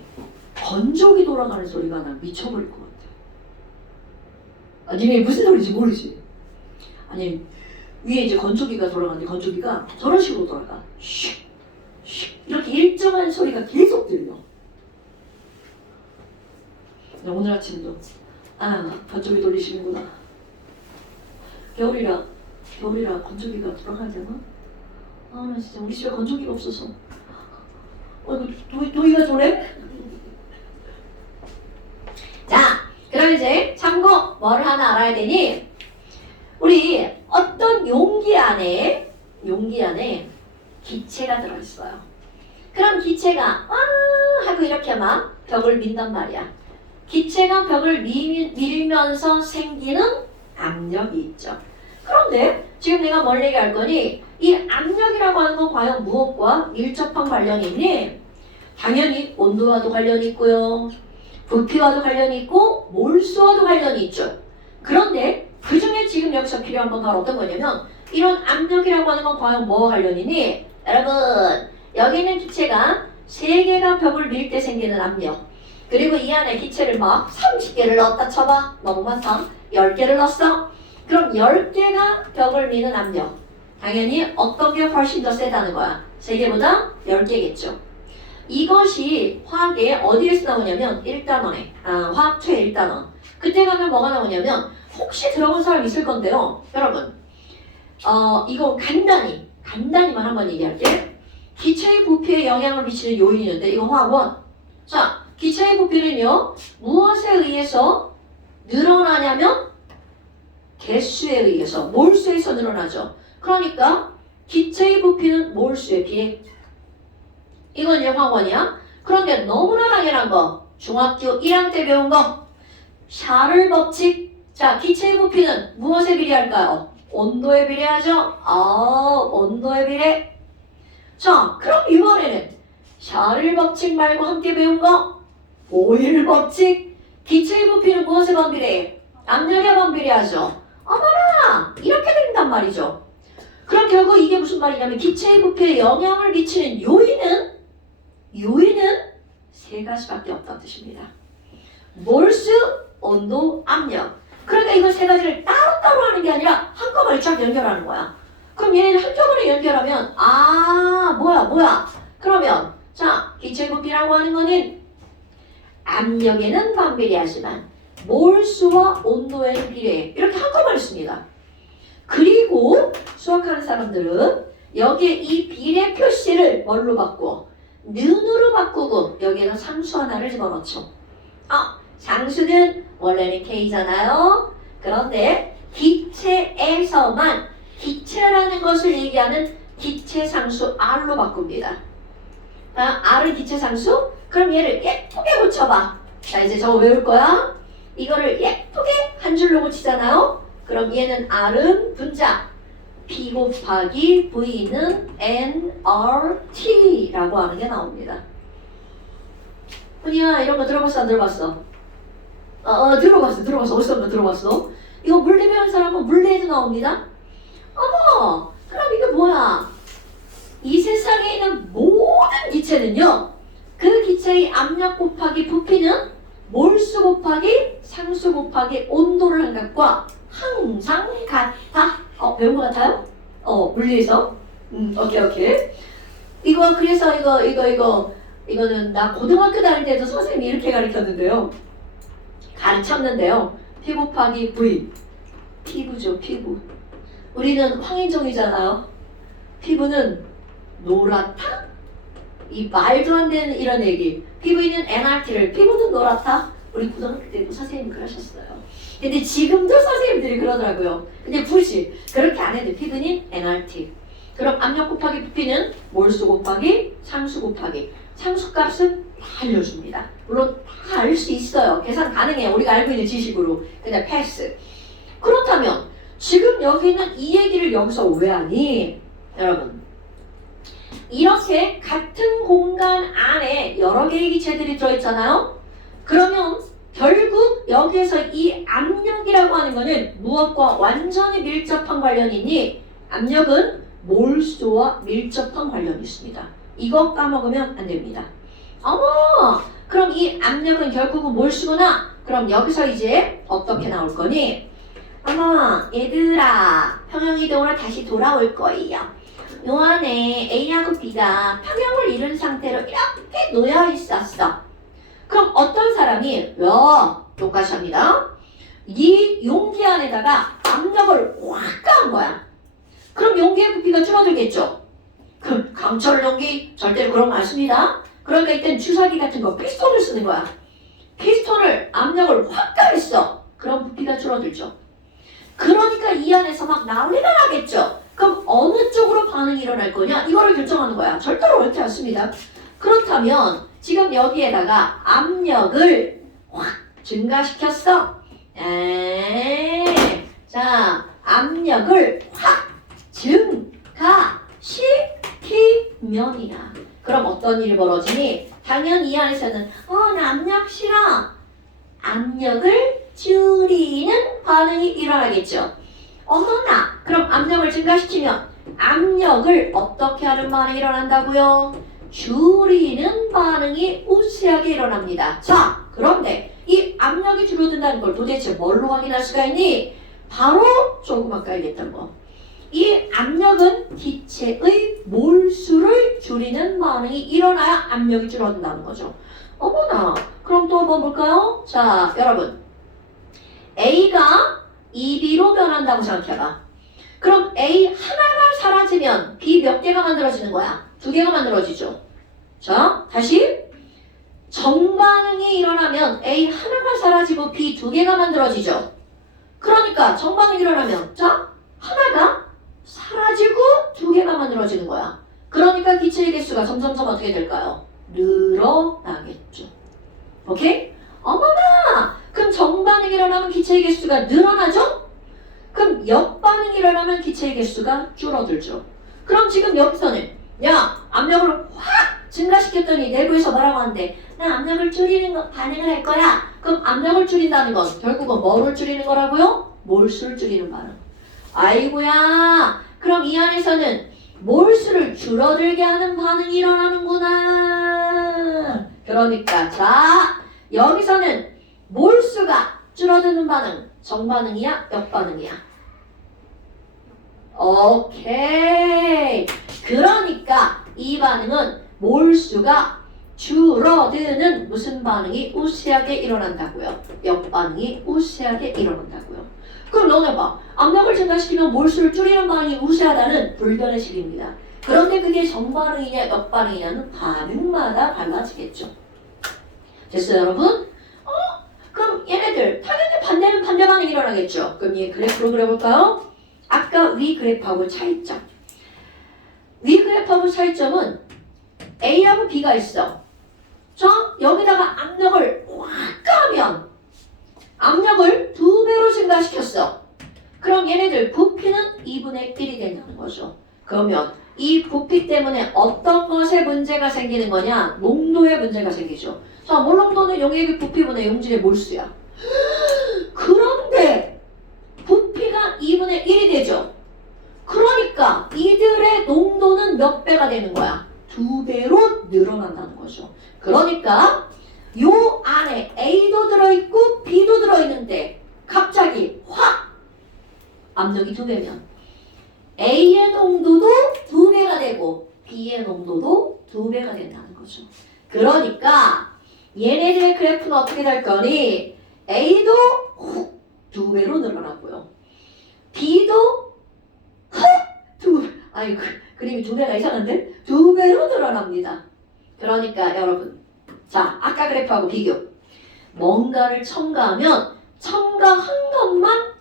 건조기 돌아가는 소리가 난 미쳐버릴 것 같아. 니네 무슨 소리인지 모르지? 아니 위에 이제 건조기가 돌아가는데 건조기가 저런 식으로 돌아가. 슉, 슉 이렇게 일정한 소리가 계속 들려. 오늘 아침도 건조기 돌리시는구나. 겨울이라 건조기가 돌아가야 되나? 나 진짜 우리 집에 건조기가 없어서. 이거 도희가 저래? 자, 그럼 이제 참고 뭘 하나 알아야 되니? 우리 어떤 용기 안에 기체가 들어있어요. 그럼 기체가 하고 이렇게 막 벽을 민단 말이야. 기체가 벽을 밀면서 생기는 압력이 있죠. 그런데 지금 내가 뭘 얘기할 거니? 이 압력이라고 하는 건 과연 무엇과 밀접한 관련이 있니? 당연히 온도와도 관련이 있고요. 부피와도 관련이 있고 몰수와도 관련이 있죠. 그런데 그 중에 지금 여기서 필요한 건 바로 어떤 거냐면 이런 압력이라고 하는 건 과연 뭐와 관련이니? 여러분 여기 있는 기체가 3개가 벽을 밀 때 생기는 압력, 그리고 이 안에 기체를 막 30개를 넣었다 쳐봐. 너무 많다. 10개를 넣었어. 그럼 10개가 벽을 미는 압력, 당연히 어떤 게 훨씬 더 세다는 거야. 3개보다 10개겠죠. 이것이 화학에 어디에서 나오냐면 1단원에 화학초의 1단원. 그때 가면 뭐가 나오냐면 혹시 들어본 사람 있을 건데요. 여러분 이거 간단히만 한번 얘기할게. 기체의 부피에 영향을 미치는 요인이 있는데 이거 화학원. 자, 기체의 부피는요 무엇에 의해서 늘어나냐면 개수에 의해서, 몰수에서 늘어나죠. 그러니까 기체의 부피는 몰수에 비해. 이건 이제 화학원이야. 그런데 너무나 당연한 거, 중학교 1학년 때 배운 거, 샤를 법칙. 자, 기체의 부피는 무엇에 비례할까요? 온도에 비례하죠. 온도에 비례. 자, 그럼 이번에는 샤를 법칙 말고 함께 배운 거, 보일 법칙. 기체의 부피는 무엇에 반비례해? 압력에 반비례하죠. 어머나! 이렇게 된단 말이죠. 그럼 결국 이게 무슨 말이냐면 기체의 부피에 영향을 미치는 요인은 3가지밖에 없다는 뜻입니다. 몰수, 온도, 압력. 그러니까 이걸 3가지를 따로따로 하는 게 아니라 한꺼번에 쫙 연결하는 거야. 그럼 얘는 한꺼번에 연결하면 뭐야? 그러면 자, 기체 부피라고 하는 거는 압력에는 반비례하지만 몰수와 온도에는 비례해. 이렇게 한꺼번에 씁니다. 그리고 수학하는 사람들은 여기에 이 비례 표시를 뭘로 바꾸어? 는으로 바꾸고 여기에는 상수 하나를 집어넣죠. 상수는 원래는 K잖아요. 그런데 기체에서만 기체라는 것을 얘기하는 기체상수 R로 바꿉니다. R은 기체상수? 그럼 얘를 예쁘게 고쳐봐. 자, 이제 저거 외울 거야. 이거를 예쁘게 한 줄로 고치잖아요. 그럼 얘는 R은 분자 P 곱하기 V는 nRT라고 하는 게 나옵니다. 훈이야, 이런 거 들어봤어 안 들어봤어? 들어봤어. 어디서 한번 들어봤어? 이거 물리 배운 사람은 물리에도 나옵니다. 어머, 그럼 이게 뭐야? 이 세상에 있는 모든 기체는요, 그 기체의 압력 곱하기 부피는 몰수 곱하기 상수 곱하기 온도를 한 것과 항상 같아. 배운 것 같아요? 물리에서. 오케이. 이거 그래서 이거는 나 고등학교 다닐 때도 선생님이 이렇게 가르쳤는데요. 가르쳤는데요. P 곱하기 V. 피부죠, 피부. 우리는 황인종이잖아요. 피부는 노랗다? 이 말도 안 되는 이런 얘기. 피부는 NRT를, 피부는 노랗다? 우리 고등학교 때도 선생님이 그러셨어요. 근데 지금도 선생님들이 그러더라고요. 근데 굳이 그렇게 안 해도 피부는 NRT. 그럼 압력 곱하기 부피는 몰수 곱하기 상수 곱하기. 상수값은 다 알려줍니다. 물론 다 알 수 있어요. 계산 가능해요. 우리가 알고 있는 지식으로. 근데 패스. 그렇다면 지금 여기 있는 이 얘기를 여기서 왜 하니? 여러분, 이렇게 같은 공간 안에 여러 개의 기체들이 들어있잖아요. 그러면 결국 여기에서 이 압력이라고 하는 거는 무엇과 완전히 밀접한 관련이 있니? 압력은 몰수와 밀접한 관련이 있습니다. 이거 까먹으면 안 됩니다. 어머! 그럼 이 압력은 결국은 몰수구나? 그럼 여기서 이제 어떻게 나올 거니? 어머, 얘들아, 평형이동으로 다시 돌아올 거예요. 요 안에 A하고 B가 평형을 이룬 상태로 이렇게 놓여 있었어. 그럼 어떤 사람이 똑같이 합니다. 이 용기 안에다가 압력을 확 가한 거야. 그럼 용기의 부피가 줄어들겠죠. 그럼 강철 용기 절대로 그런 거 안 씁니다. 그러니까 이땐 주사기 같은 거 피스톤을 쓰는 거야. 피스톤을 압력을 확 가했어. 그럼 부피가 줄어들죠. 그러니까 이 안에서 막 난리가 나겠죠. 그럼 어느 쪽으로 반응이 일어날 거냐? 이거를 결정하는 거야. 절대로 그렇지 않습니다. 그렇다면 지금 여기에다가 압력을 확 증가시켰어. 자, 압력을 확 증가시키면이야. 그럼 어떤 일이 벌어지니? 당연히 이 안에서는 나 압력 싫어. 압력을 줄이는 반응이 일어나겠죠. 어머나, 그럼 압력을 증가시키면 압력을 어떻게 하는 반응이 일어난다고요? 줄이는 반응이 우세하게 일어납니다. 자, 그런데 이 압력이 줄어든다는 걸 도대체 뭘로 확인할 수가 있니? 바로 조금 아까 얘기했던 거. 이 압력은 기체의 몰수를 줄이는 반응이 일어나야 압력이 줄어든다는 거죠. 어머나, 그럼 또 한번 볼까요? 자, 여러분, A가 2B로 변한다고 생각해봐. 그럼 A 하나가 사라지면 B 몇 개가 만들어지는 거야? 2개가 만들어지죠. 자, 다시 정반응이 일어나면 A 하나가 사라지고 B 2개가 만들어지죠. 그러니까 정반응이 일어나면 자, 하나가 사라지고 2개가 만들어지는 거야. 그러니까 기체의 개수가 점점점 어떻게 될까요? 늘어나겠죠. 오케이? 어머나! 그럼 정반응이 일어나면 기체의 개수가 늘어나죠? 그럼 역반응이 일어나면 기체의 개수가 줄어들죠. 그럼 지금 여기서는 압력을 확 증가시켰더니 내부에서 뭐라고 하는데 나 압력을 줄이는 거 반응을 할 거야. 그럼 압력을 줄인다는 건 결국은 뭐를 줄이는 거라고요? 몰수를 줄이는 반응. 아이고야. 그럼 이 안에서는 몰수를 줄어들게 하는 반응이 일어나는구나. 그러니까 자, 여기서는 몰수가 줄어드는 반응, 정반응이야? 역반응이야? 오케이. 그러니까 이 반응은 몰수가 줄어드는 무슨 반응이 우세하게 일어난다고요? 역반응이 우세하게 일어난다고요. 그럼 너네 봐. 압력을 증가시키면 몰수를 줄이는 반응이 우세하다는 불변의 식입니다. 그런데 그게 정반응이냐 역반응이냐는 반응마다 달라지겠죠. 됐어요, 여러분? 그럼 얘네들 당연히 반대는 반대 반응이 일어나겠죠. 그럼 얘 그래프로 그려볼까요? 아까 위 그래프하고 차이점. 위 그래프하고 차이점은 A하고 B가 있어. 자, 여기다가 압력을 확 가면 압력을 2배로 증가시켰어. 그럼 얘네들 부피는 2분의 1이 된다는 거죠. 그러면 이 부피 때문에 어떤 것에 문제가 생기는 거냐? 농도에 문제가 생기죠. 자, 몰농도는 용액의 부피분의 용질의 몰수야. 그런데 2분의 1이 되죠. 그러니까 이들의 농도는 몇 배가 되는 거야? 2배로 늘어난다는 거죠. 그러니까 요 안에 A도 들어있고 B도 들어있는데 갑자기 확 압력이 2배면 A의 농도도 2배가 되고 B의 농도도 2배가 된다는 거죠. 그러니까 얘네들의 그래프는 어떻게 될 거니? A도 훅 2배로 늘어나고요. B도 아니 그림이 2배가 이상한데? 2배로 늘어납니다. 그러니까 여러분, 자 아까 그래프하고 비교. 뭔가를 첨가하면 첨가한 것만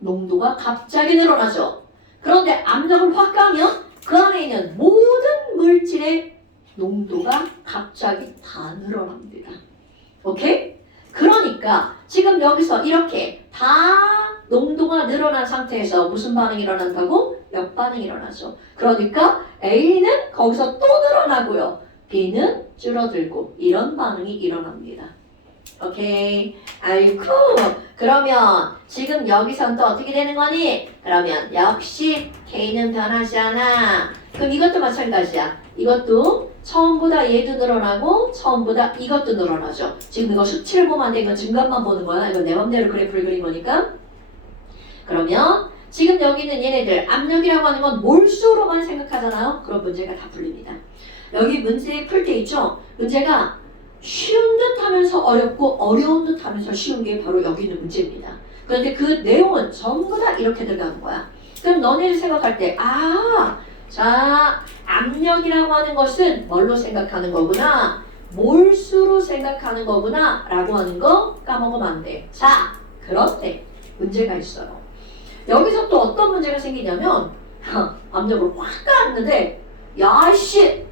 농도가 갑자기 늘어나죠. 그런데 압력을 확 가면 그 안에 있는 모든 물질의 농도가 갑자기 다 늘어납니다. 오케이? 그러니까 지금 여기서 이렇게 다 농도가 늘어난 상태에서 무슨 반응이 일어난다고? 역반응이 일어나죠. 그러니까 A는 거기서 또 늘어나고요. B는 줄어들고 이런 반응이 일어납니다. 오케이. 아이쿠. 그러면 지금 여기선 또 어떻게 되는 거니? 그러면 역시 K는 변하지 않아. 그럼 이것도 마찬가지야. 이것도 처음보다 얘도 늘어나고 처음보다 이것도 늘어나죠. 지금 이거 수치를 보면 안 돼. 이건 증감만 보는 거야. 이건 내 맘대로 그래프를 그린 거니까. 그러면 지금 여기 있는 얘네들 압력이라고 하는 건 몰수로만 생각하잖아요. 그럼 문제가 다 풀립니다. 여기 문제 풀 때 있죠. 문제가 쉬운 듯 하면서 어렵고 어려운 듯 하면서 쉬운 게 바로 여기 있는 문제입니다. 그런데 그 내용은 전부 다 이렇게 들어가는 거야. 그럼 너네들 생각할 때 자 압력이라고 하는 것은 뭘로 생각하는 거구나, 몰수로 생각하는 거구나 라고 하는 거 까먹으면 안 돼. 자 그런데 문제가 있어요. 여기서 또 어떤 문제가 생기냐면 압력을 확 가았는데 야씨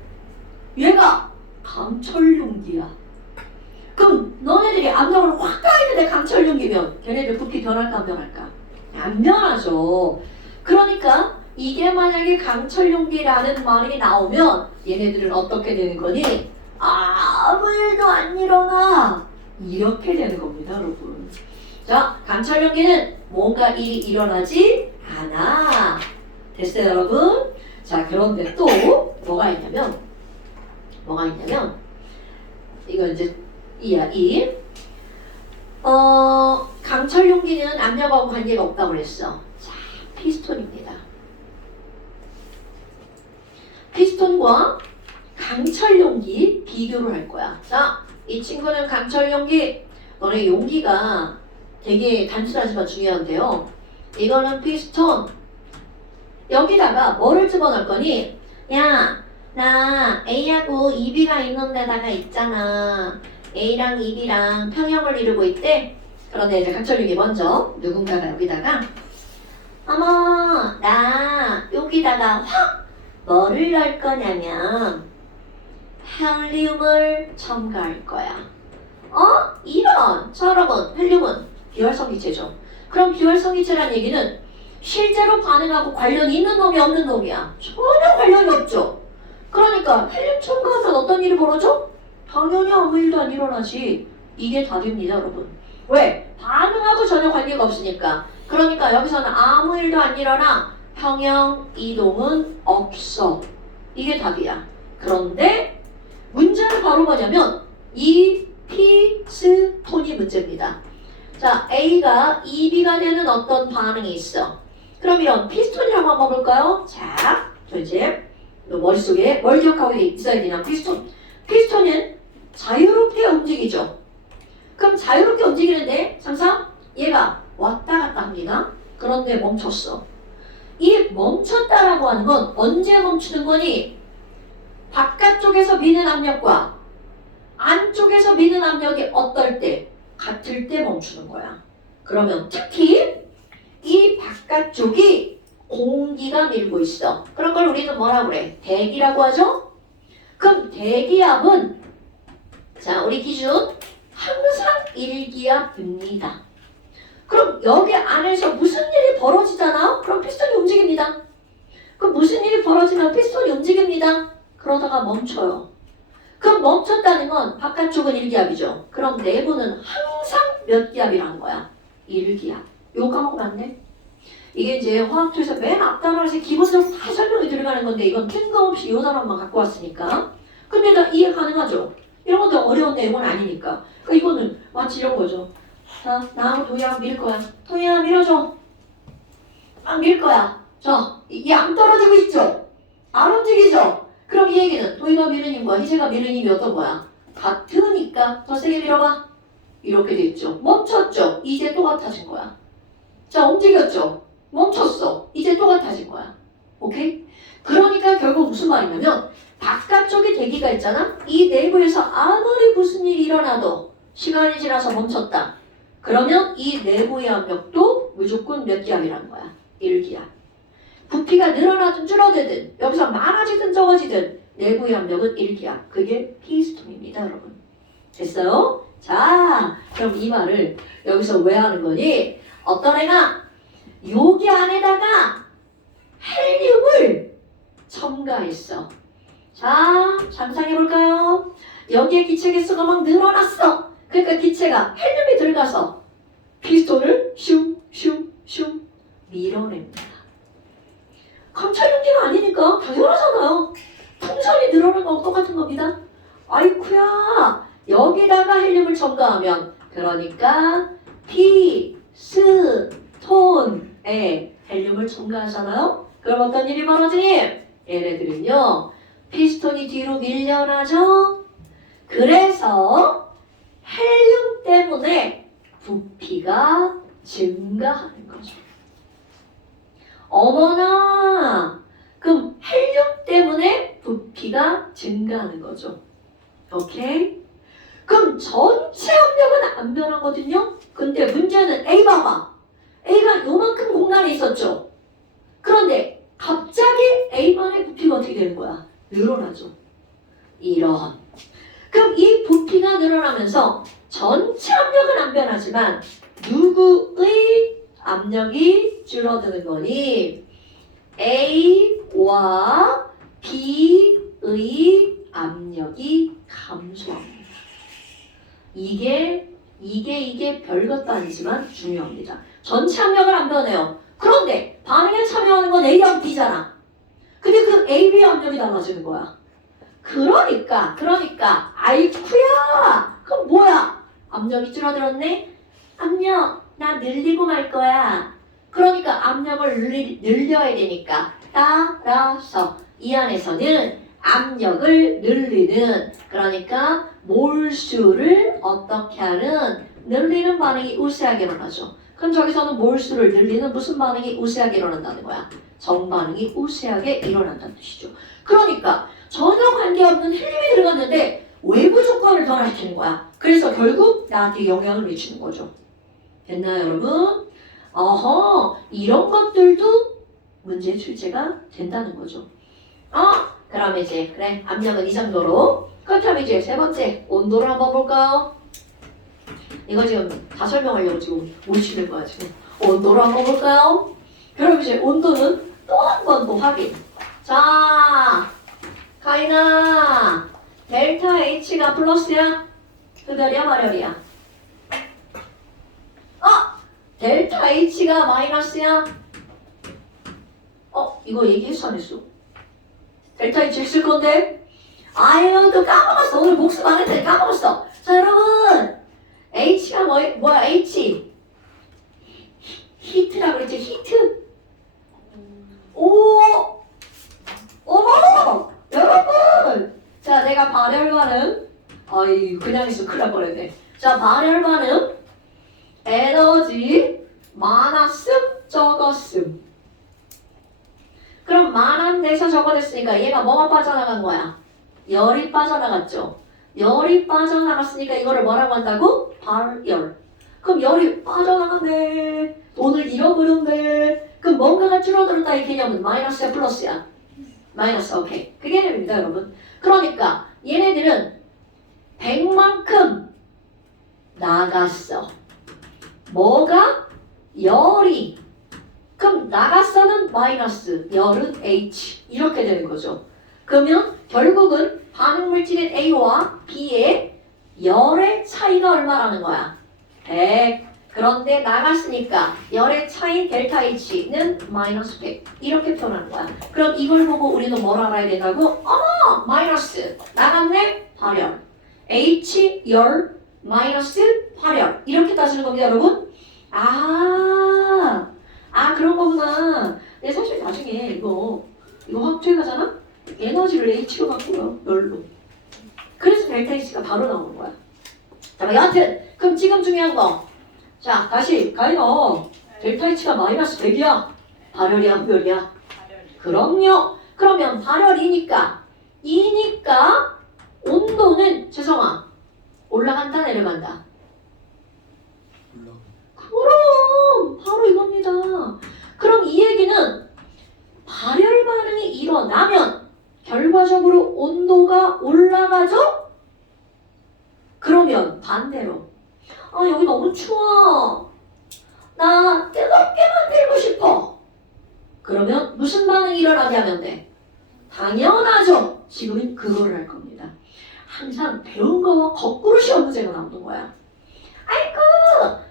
얘가 강철용기야. 그럼 너네들이 압력을 확 가했는데 강철용기면 걔네들 부피 변할까 안 변할까? 안 변하죠. 그러니까 이게 만약에 강철용기라는 말이 나오면 얘네들은 어떻게 되는 거니? 아무 일도 안 일어나. 이렇게 되는 겁니다, 여러분. 자, 강철용기는 뭔가 일이 일어나지 않아. 됐어요, 여러분? 자, 그런데 또 뭐가 있냐면 이거 이제 이야 이. 강철용기는 압력하고 관계가 없다고 그랬어. 자, 피스톤입니다. 피스톤과 강철용기 비교를 할 거야. 자, 이 친구는 강철용기. 너네 용기가 되게 단순하지만 중요한데요. 이거는 피스톤. 여기다가 뭐를 집어넣을 거니? 야, 나 A하고 EB가 있는 데다가 있잖아. A랑 EB랑 평형을 이루고 있대. 그런데 이제 강철용기 먼저 누군가가 여기다가 어머, 나 여기다가 확 뭐를 넣을 거냐면 헬륨을 첨가할 거야. 이런. 자, 여러분, 헬륨은 비활성기체죠. 그럼 비활성기체란 얘기는 실제로 반응하고 관련이 있는 놈이 없는 놈이야. 전혀 관련이 없죠. 그러니까 헬륨 첨가하면 어떤 일이 벌어져? 당연히 아무 일도 안 일어나지. 이게 답입니다, 여러분. 왜? 반응하고 전혀 관계가 없으니까. 그러니까 여기서는 아무 일도 안 일어나. 평형 이동은 없어. 이게 답이야. 그런데 문제는 바로 뭐냐면 이 피스톤이 문제입니다. 자, A가 EB가 되는 어떤 반응이 있어. 그럼 이런 피스톤이라고 한번 볼까요? 자, 저 이제 너 머릿속에 뭘 기억하고 있어야 되냐? 피스톤. 피스톤은 자유롭게 움직이죠. 그럼 자유롭게 움직이는데 상상 얘가 왔다 갔다 합니다. 그런데 멈췄어. 이 멈췄다라고 하는 건 언제 멈추는 거니? 바깥쪽에서 미는 압력과 안쪽에서 미는 압력이 어떨 때? 같을 때 멈추는 거야. 그러면 특히 이 바깥쪽이 공기가 밀고 있어. 그런 걸 우리는 뭐라고 그래? 대기라고 하죠? 그럼 대기압은 자, 우리 기준 항상 1기압입니다. 그럼 여기 안에서 무슨 일이 벌어지잖아? 그럼 피스톤이 움직입니다. 그럼 무슨 일이 벌어지면 피스톤이 움직입니다. 그러다가 멈춰요. 그럼 멈췄다는 건 바깥쪽은 1기압이죠. 그럼 내부는 항상 몇 기압이라는 거야? 1기압. 요거 까먹으면 안 돼? 이게 이제 화학투에서 맨 앞단원에서 기본적으로 다 설명이 들어가는 건데 이건 뜬금없이 이 단원만 갖고 왔으니까. 근데 다 이해 가능하죠? 이런 것도 어려운 내용은 아니니까. 그러니까 이거는 마치 이런 거죠. 자, 나하고 도희야 밀 거야. 도희야 밀어줘. 막 밀 거야. 자, 이게 안 떨어지고 있죠? 안 움직이죠? 그럼 이 얘기는 도희가 미는 힘과 희재가 미는 힘이 어떤 거야? 같으니까 더 세게 밀어봐. 이렇게 됐죠. 멈췄죠? 이제 또 같아진 거야. 자, 움직였죠? 멈췄어. 이제 또 같아진 거야. 오케이? 그러니까 결국 무슨 말이냐면 바깥쪽에 대기가 있잖아? 이 내부에서 아무리 무슨 일이 일어나도 시간이 지나서 멈췄다. 그러면 이 내부의 압력도 무조건 몇 기압이라는 거야? 1기압. 부피가 늘어나든 줄어들든 여기서 많아지든 적어지든 내부의 압력은 1기압. 그게 피스톤입니다, 여러분. 됐어요? 자, 그럼 이 말을 여기서 왜 하는 거니? 어떤 애가 여기 안에다가 헬륨을 첨가했어. 자, 상상해볼까요? 여기에 기체 개수가 막 늘어났어. 그러니까 기체가 헬륨이 들어가서 피스톤을 슝슝슝 밀어냅니다. 감찰 용기가 아니니까 당연하잖아요. 풍선이 늘어나는 거랑 똑같은 겁니다. 아이쿠야, 여기다가 헬륨을 첨가하면 그러니까 피스톤에 헬륨을 첨가하잖아요. 그럼 어떤 일이 벌어지니? 얘네들은요, 피스톤이 뒤로 밀려나죠. 그래서 헬륨 때문에 부피가 증가하는 거죠. 어머나! 그럼 헬륨 때문에 부피가 증가하는 거죠. 오케이? 그럼 전체 압력은 안 변하거든요? 근데 문제는 A 봐봐. A가 요만큼 공간에 있었죠? 그런데 갑자기 A만의 부피가 어떻게 되는 거야? 늘어나죠. 이런. 그럼 이 부피가 늘어나면서 전체 압력은 안 변하지만 누구의 압력이 줄어드는 거니? A와 B의 압력이 감소합니다. 이게 별것도 아니지만 중요합니다. 전체 압력은 안 변해요. 그런데 반응에 참여하는 건 A하고 B잖아. 근데 그 A, B의 압력이 달라지는 거야. 그러니까 아이쿠야! 그럼 뭐야? 압력이 줄어들었네? 압력 나 늘리고 말 거야. 그러니까 압력을 늘려야 되니까 따라서 이 안에서는 압력을 늘리는, 그러니까 몰수를 어떻게 하는 늘리는 반응이 우세하게 일어나죠. 그럼 저기서는 몰수를 늘리는 무슨 반응이 우세하게 일어난다는 거야? 정반응이 우세하게 일어난다는 뜻이죠. 그러니까 전혀 관계없는 헬륨이 들어갔는데 외부 조건을 변화시키는 거야. 그래서 결국 나한테 영향을 미치는 거죠. 됐나요, 여러분? 어허, 이런 것들도 문제 출제가 된다는 거죠. 그럼 이제 그래, 압력은 이 정도로. 그렇다면 이제 세 번째 온도를 한번 볼까요? 이거 지금 다 설명하려고 지금 못 쉬는 거야 지금. 온도를 한번 볼까요? 그럼 이제 온도는 또 한 번 더 확인. 자, 가인아, 델타 H가 플러스야? 흡열이야, 말열이야? 델타 H가 마이너스야? 이거 얘기했어 안 했어? 델타 H 있을 건데? 아유, 또 까먹었어. 오늘 복습 안 했더니 까먹었어. 자, 여러분, H가 뭐야? H 히트라고 그랬지? 히트. 오, 어머, 여러분. 자, 내가 발열 반응. 그냥 있으면 큰일 날 뻔했네. 자, 발열 반응. 에너지 많았음, 적었음. 그럼 많은 데서 적어냈으니까 얘가 뭐가 빠져나간 거야? 열이 빠져나갔죠. 열이 빠져나갔으니까 이거를 뭐라고 한다고? 발열. 그럼 열이 빠져나갔네. 돈을 잃어버렸네. 그럼 뭔가가 줄어들었다 이 개념은 마이너스야 플러스야? 마이너스. 오케이. 그 개념입니다, 여러분. 그러니까 얘네들은 100만큼 나갔어. 뭐가? 열이. 그럼 나갔어는 마이너스, 열은 H. 이렇게 되는 거죠. 그러면 결국은 반응 물질인 A와 B의 열의 차이가 얼마라는 거야? 100. 그런데 나갔으니까 열의 차이 델타 H는 마이너스 100 이렇게 표현하는 거야. 그럼 이걸 보고 우리는 뭘 알아야 된다고? 어머! 마이너스 나갔네? 발열 H 열 마이너스 발열 이렇게 따지는 겁니다 여러분. 그런 거구나. 근데 사실 나중에 이거 확정하잖아? 에너지를 H로 바꾸요 열로. 그래서 델타 H가 바로 나오는 거야. 자, 여하튼 그럼 지금 중요한 거. 자, 다시 가이너. 델타 H가 마이너스 100이야. 발열이야, 흡열이야? 그럼요. 그러면 발열이니까 온도는 재성아 올라간다 내려간다. 올라가. 그럼 바로 이겁니다. 그럼 이 얘기는 발열 반응이 일어나면 결과적으로 온도가 올라가죠? 그러면 반대로 여기 너무 추워. 나 뜨겁게 만들고 싶어. 그러면 무슨 반응이 일어나게 하면 돼? 당연하죠. 지금은 그거를 할 겁니다. 항상 배운 거와 거꾸로 시험 문제가 나오는 거야. 아이고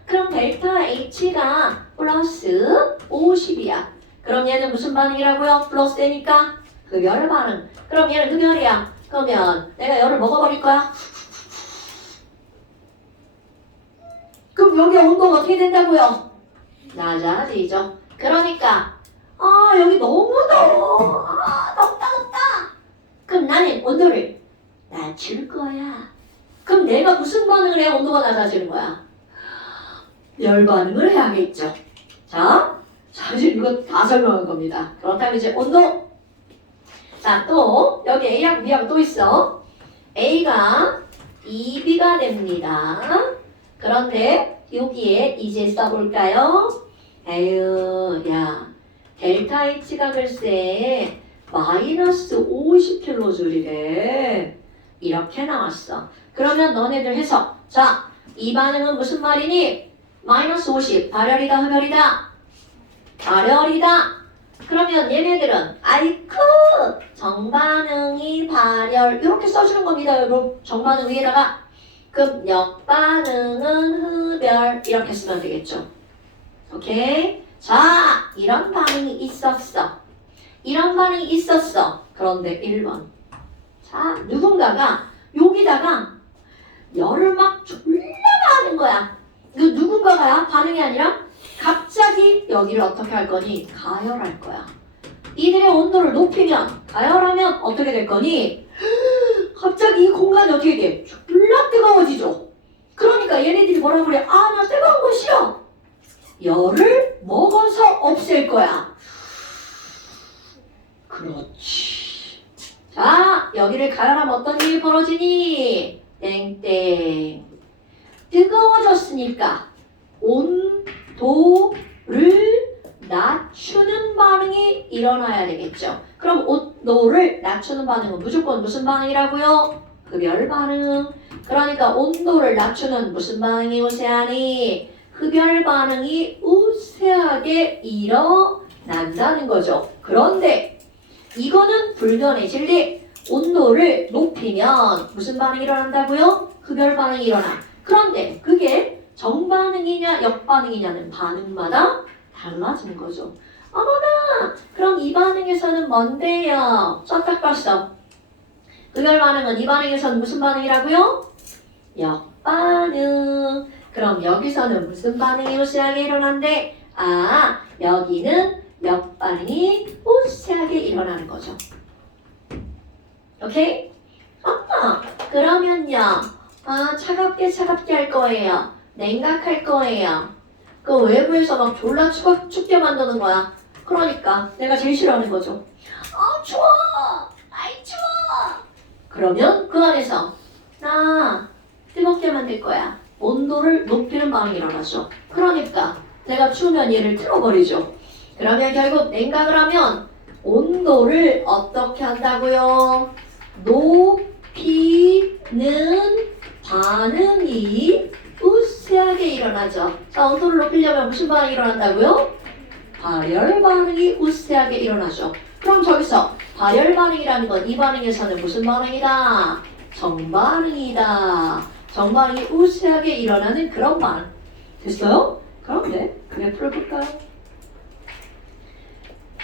그럼 델타 H가 플러스 50이야. 그럼 얘는 무슨 반응이라고요? 플러스 되니까 흡열 반응. 그럼 얘는 흡열이야. 그러면 내가 열을 먹어버릴 거야. 그럼 여기 온도가 어떻게 된다고요? 낮아지죠. 그러니까 여기 너무 더워. 덥다. 그럼 나는 온도를 낮출 거야. 그럼 내가 무슨 반응을 해야 온도가 낮아지는 거야? 열 반응을 해야겠죠. 자, 사실 이거 다 설명한 겁니다. 그렇다면 이제 온도. 자, 또 여기 A랑 B랑 또 있어. A가 2B가 됩니다. 그런데 여기에 이제 써볼까요? 에휴, 야, 델타 H가 글쎄 마이너스 50kJ이래. 이렇게 나왔어. 그러면 너네들 해석. 자, 이 반응은 무슨 말이니? 마이너스 50, 발열이다, 흡열이다? 발열이다. 그러면 얘네들은 아이쿠 정반응이 발열 이렇게 써주는 겁니다 여러분. 정반응 위에다가 그럼 역반응은 흡열 이렇게 쓰면 되겠죠. 오케이? 자, 이런 반응이 있었어. 그런데 1번. 자, 누군가가 여기다가 열을 막 졸라 하는 거야. 그 누군가가 반응이 아니라 갑자기 여기를 어떻게 할 거니? 가열할 거야. 이들의 온도를 높이면 가열하면 어떻게 될 거니? 갑자기 이 공간이 어떻게 돼? 졸라 뜨거워지죠. 그러니까 얘네들이 뭐라고 그래? 나 뜨거운 거 싫어. 열을 먹어서 없앨 거야. 그렇지. 자, 여기를 가열하면 어떤 일이 벌어지니? 땡땡. 뜨거워졌으니까 온도를 낮추는 반응이 일어나야 되겠죠. 그럼 온도를 낮추는 반응은 무조건 무슨 반응이라고요? 흡열 반응. 그러니까 온도를 낮추는 무슨 반응이 우세하니? 흡열 반응이 우세하게 일어난다는 거죠. 그런데 이거는 불변의 진리. 온도를 높이면 무슨 반응이 일어난다고요? 흡열 반응이 일어나. 그런데 그게 정반응이냐 역반응이냐는 반응마다 달라지는 거죠. 어머나! 그럼 이 반응에서는 뭔데요? 쫙쫙 봤어. 흡열 반응은 이 반응에서는 무슨 반응이라고요? 역반응. 그럼 여기서는 무슨 반응이 우세하게 일어난대? 여기는 역반응이 우세하게 일어나는 거죠. 오케이? 그러면요. 차갑게 할 거예요. 냉각할 거예요. 그 외부에서 막 졸라 춥게 만드는 거야. 그러니까 내가 제일 싫어하는 거죠. 추워! 아이 추워! 그러면 그 안에서 나 뜨겁게 만들 거야. 온도를 높이는 반응이 일어나죠. 그러니까 내가 추우면 얘를 틀어버리죠. 그러면 결국 냉각을 하면 온도를 어떻게 한다고요? 높이는 반응이 우세하게 일어나죠. 자, 온도를 높이려면 무슨 반응이 일어난다고요? 발열 반응이 우세하게 일어나죠. 그럼 저기서 발열 반응이라는 건 이 반응에서는 무슨 반응이다? 정반응이다. 정반응이 우세하게 일어나는 그런 반응. 됐어요? 그럼 네, 그래프를 볼까요?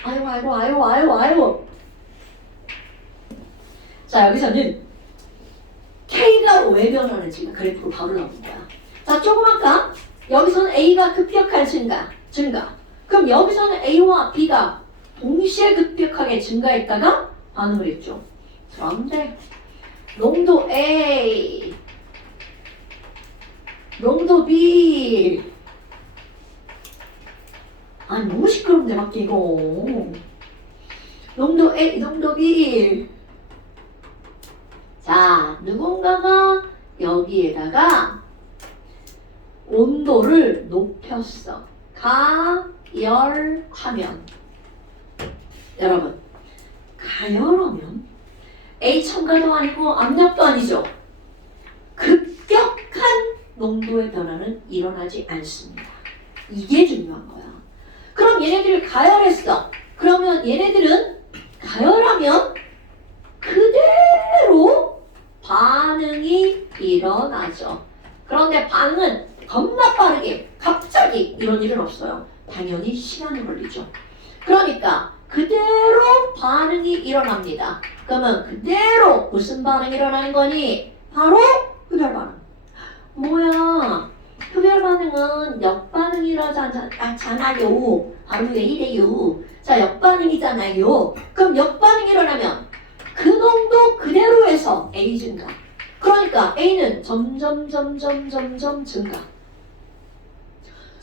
아유. 자, 여기서는 K가 왜 변하는지가 그래프로 바로 나오는 거야. 자, 조그만 값. 여기서는 A가 급격한 증가. 그럼 여기서는 A와 B가 동시에 급격하게 증가했다가 반응을 했죠. 그런데 농도 A, 농도 B. 아니 너무 시끄럽네 밖에 이거. 농도 A, 농도 B. 자, 누군가가 여기에다가 온도를 높였어. 가열하면. 여러분, 가열하면 A 첨가도 아니고 압력도 아니죠. 급격한 농도의 변화는 일어나지 않습니다. 이게 중요한 거야. 그럼 얘네들을 가열했어. 그러면 얘네들은 가열하면 그대로 반응이 일어나죠. 그런데 반응은 겁나 빠르게 갑자기 이런 일은 없어요. 당연히 시간이 걸리죠. 그러니까 그대로 반응이 일어납니다. 그러면 그대로 무슨 반응이 일어나는 거니? 바로 흡열 반응. 뭐야? 흡열 반응은 역반응이 일어나잖아요. 바로 왜 이래요? 자, 역반응이잖아요. 그럼 역반응이 일어나면 그 농도 그대로에서 A 증가. 그러니까 A는 점점 증가.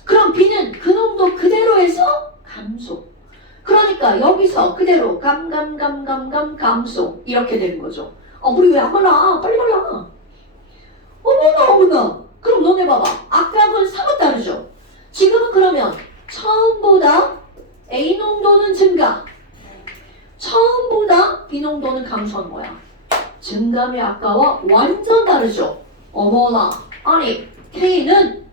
그럼 B는 그 농도 그대로에서 감소. 그러니까 여기서 그대로 감소 이렇게 되는 거죠. 우리 왜 안 발라? 빨리 발라. 어머나. 그럼 너네 봐봐. 아까하고는 사뭇 다르죠. 지금은 그러면 처음보다 A 농도는 증가. 처음보다 B 농도는 감소한 거야. 증감이 아까와 완전 다르죠. 어머나. 아니 K는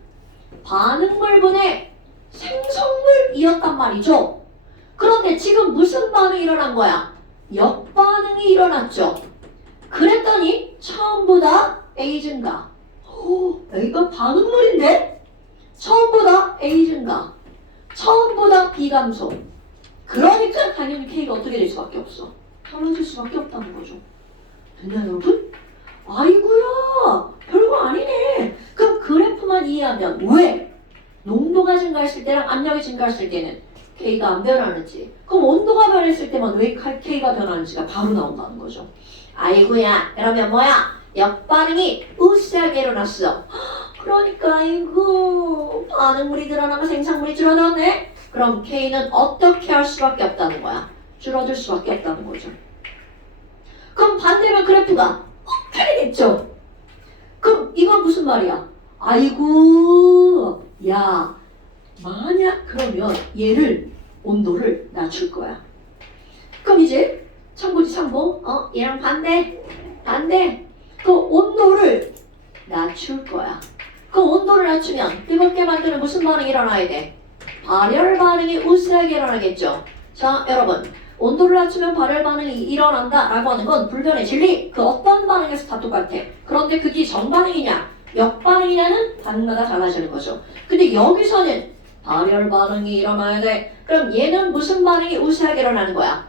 반응물분의 생성물이었단 말이죠. 그런데 지금 무슨 반응이 일어난 거야? 역반응이 일어났죠. 그랬더니 처음보다 A 증가. A가 반응물인데? 처음보다 A 증가. 처음보다 B 감소. 그러니까 당연히 K가 어떻게 될 수밖에 없어. 떨어질 수밖에 없다는 거죠. 됐나요 여러분? 아이고야 별거 아니네. 그럼 그래프만 이해하면 왜 농도가 증가했을 때랑 압력이 증가했을 때는 K가 안 변하는지, 그럼 온도가 변했을 때만 왜 K가 변하는지가 바로 나온다는 거죠. 아이고야 그러면 뭐야? 역반응이 우세하게 일어났어. 그러니까 아이고 반응물이 늘어나면 생산물이 줄어들었네. 그럼 K는 어떻게 할 수밖에 없다는 거야? 줄어들 수밖에 없다는 거죠. 그럼 반대면 그래프가 어떻게 됐죠? 그럼 이건 무슨 말이야? 아이고 야 만약 그러면 얘를 온도를 낮출 거야. 그럼 이제 참고지 참고 얘랑 반대 그 온도를 낮출 거야. 그 온도를 낮추면 뜨겁게 만드는 무슨 반응이 일어나야 돼? 발열 반응이 우세하게 일어나겠죠. 자 여러분 온도를 낮추면 발열 반응이 일어난다 라고 하는 건 불변의 진리. 그 어떤 반응에서 다 똑같아. 그런데 그게 정반응이냐 역반응이냐는 반응마다 달라지는 거죠. 근데 여기서는 발열 반응이 일어나야 돼. 그럼 얘는 무슨 반응이 우세하게 일어나는 거야?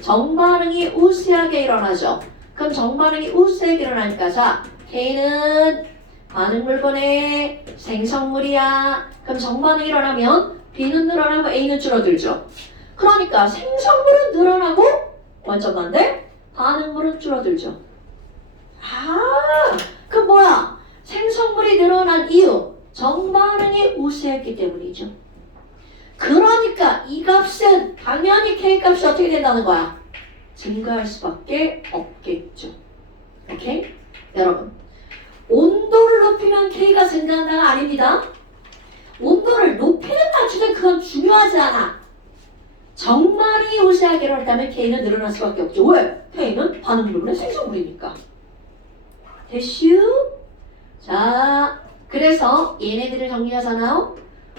정반응이 우세하게 일어나죠. 그럼 정반응이 우세하게 일어나니까 자 K는 반응물분의 생성물이야. 그럼 정반응이 일어나면 B는 늘어나고 A는 줄어들죠. 그러니까 생성물은 늘어나고 완전 반대 반응물은 줄어들죠. 그럼 뭐야? 생성물이 늘어난 이유 정반응이 우세했기 때문이죠. 그러니까 이 값은 당연히 K 값이 어떻게 된다는 거야? 증가할 수밖에 없겠죠. 오케이? 여러분 온도를 높이면 K가 증가한다가 아닙니다. 온도를 높이는 낮추든 그건 중요하지 않아. 정반응이 우세하게 일어났다면 K는 늘어날 수밖에 없죠. 왜? K는 반응물분의 생성물이니까. 됐슈? 자, 그래서 얘네들을 정리하잖아요.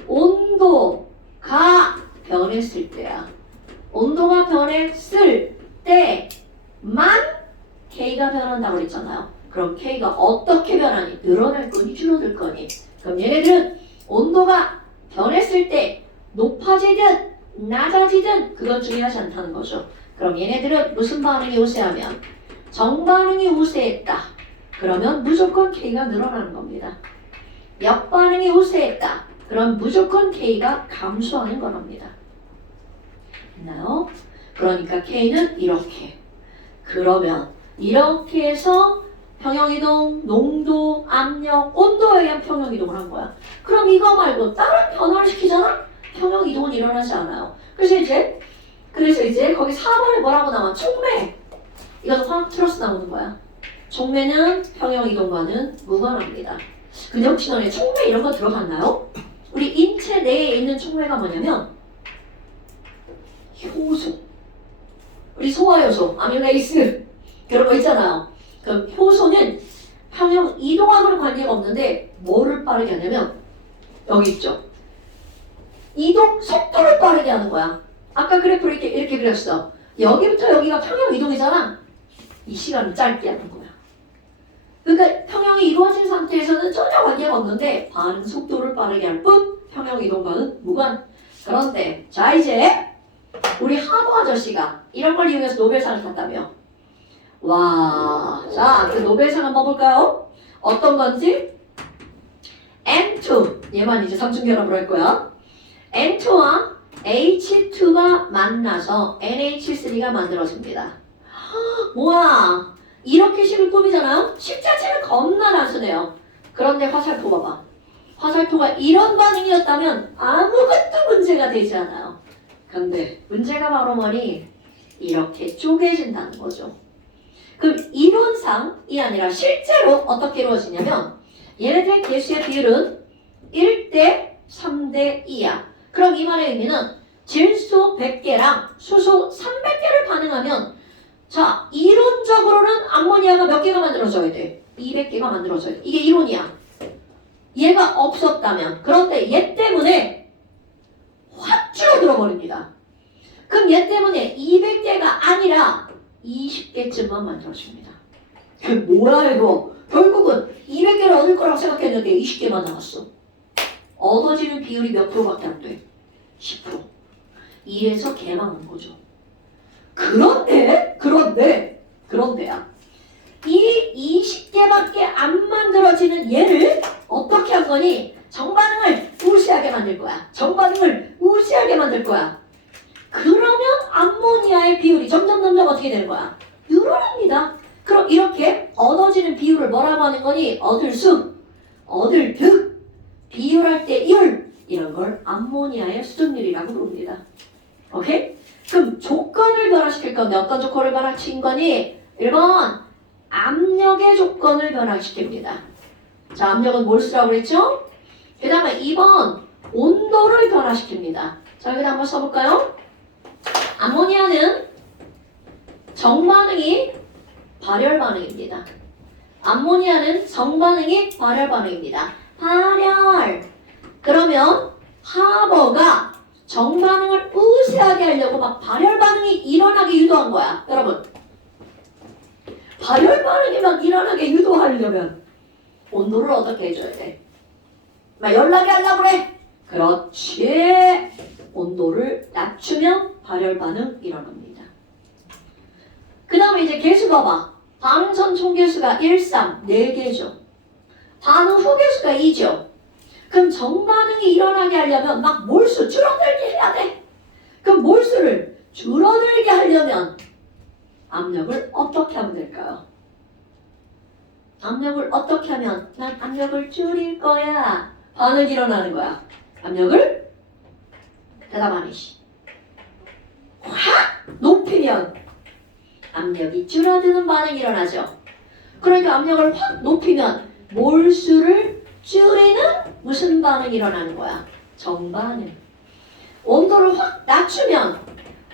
온도가 변했을 때야. 온도가 변했을 때만 K가 변한다고 그랬잖아요. 그럼 K가 어떻게 변하니? 늘어날 거니 줄어들 거니? 그럼 얘네들은 온도가 변했을 때 높아지든 낮아지든 그건 중요하지 않다는 거죠. 그럼 얘네들은 무슨 반응이 우세하면 정반응이 우세했다. 그러면 무조건 K가 늘어나는 겁니다. 역반응이 우세했다. 그럼 무조건 K가 감소하는 거랍니다. 됐나요? 그러니까 K는 이렇게. 그러면 이렇게 해서 평형이동, 농도, 압력, 온도에 의한 평형이동을 한 거야. 그럼 이거 말고 다른 변화를 시키잖아? 평형이동은 일어나지 않아요. 그래서 이제 거기 4번에 뭐라고 나와? 촉매. 이것도 화학 플러스 나오는 거야. 촉매는 평형이동과는 무관합니다. 근데 혹시 너네 촉매 이런 거 들어봤나요? 우리 인체 내에 있는 촉매가 뭐냐면 효소. 우리 소화효소, 아밀레이스 그런 거 있잖아요. 그럼 효소는 평형 이동하고는 관계가 없는데 뭐를 빠르게 하냐면 여기 있죠. 이동 속도를 빠르게 하는 거야. 아까 그래프를 이렇게 그렸어. 여기부터 여기가 평형 이동이잖아. 이 시간을 짧게 하는 거야. 그러니까 평형이 이루어진 상태에서는 전혀 관계가 없는데 반응 속도를 빠르게 할 뿐 평형 이동과는 무관. 그런데 자 이제 우리 하버 아저씨가 이런 걸 이용해서 노벨상을 탔다며. 와, 자, 그 노벨상 한번 볼까요? 어떤 건지? N2, 얘만 이제 삼중결합을 할 거야. N2와 H2가 만나서 NH3가 만들어집니다. 뭐야, 이렇게 식을 꾸미잖아요? 식 자체는 겁나 단순해요. 그런데 화살표 봐봐. 화살표가 이런 반응이었다면 아무것도 문제가 되지 않아요. 근데 문제가 바로 뭐니? 이렇게 쪼개진다는 거죠. 그럼 이론상이 아니라 실제로 어떻게 이루어지냐면 얘네들의 개수의 비율은 1대 3대 2야. 그럼 이 말의 의미는 질소 100개랑 수소 300개를 반응하면 자 이론적으로는 암모니아가 몇 개가 만들어져야 돼? 200개가 만들어져야 돼. 이게 이론이야. 얘가 없었다면 그런데 얘 때문에 확 줄어들어 버립니다. 그럼 얘 때문에 200개가 아니라 20개쯤만 만들어집니다. 뭐야 이거? 결국은 200개를 얻을 거라고 생각했는데 20개만 나왔어. 얻어지는 비율이 몇 프로밖에 안 돼? 10%. 이래서 개망한 거죠. 그런데야. 이 20개밖에 안 만들어지는 얘를 어떻게 한 거니? 정반응을 우시하게 만들 거야. 그러면 암모니아의 비율이 점점 어떻게 되는 거야? 늘어납니다. 그럼 이렇게 얻어지는 비율을 뭐라고 하는 거니? 얻을 수, 얻을 득, 비율할 때 이율 이런 걸 암모니아의 수증률이라고 부릅니다. 오케이? 그럼 조건을 변화시킬 건데 어떤 조건을 변화시킨 거니? 1번 압력의 조건을 변화시킵니다. 자, 압력은 몰수라고 그랬죠? 그 다음에 2번 온도를 변화시킵니다. 자, 여기다 한번 써볼까요? 암모니아는 정반응이 발열 반응입니다. 암모니아는 정반응이 발열 반응입니다. 발열. 그러면 하버가 정반응을 우세하게 하려고 막 발열 반응이 일어나게 유도한 거야. 여러분. 발열 반응이 막 일어나게 유도하려면 온도를 어떻게 해줘야 돼? 막 열나게 하려고 그래. 그렇지. 온도를 낮추면 발열 반응 일어납니다. 그 다음에 이제 개수 봐봐. 반응 전 총개수가 1, 3, 4개죠. 반응 후 개수가 2죠. 그럼 정반응이 일어나게 하려면 막 몰수 줄어들게 해야 돼. 그럼 몰수를 줄어들게 하려면 압력을 어떻게 하면 될까요? 압력을 어떻게 하면 난 압력을 줄일 거야. 반응이 일어나는 거야. 압력을 대답 안 해. 확 높이면 압력이 줄어드는 반응이 일어나죠. 그러니까 압력을 확 높이면 몰수를 줄이는 무슨 반응이 일어나는 거야? 정반응. 온도를 확 낮추면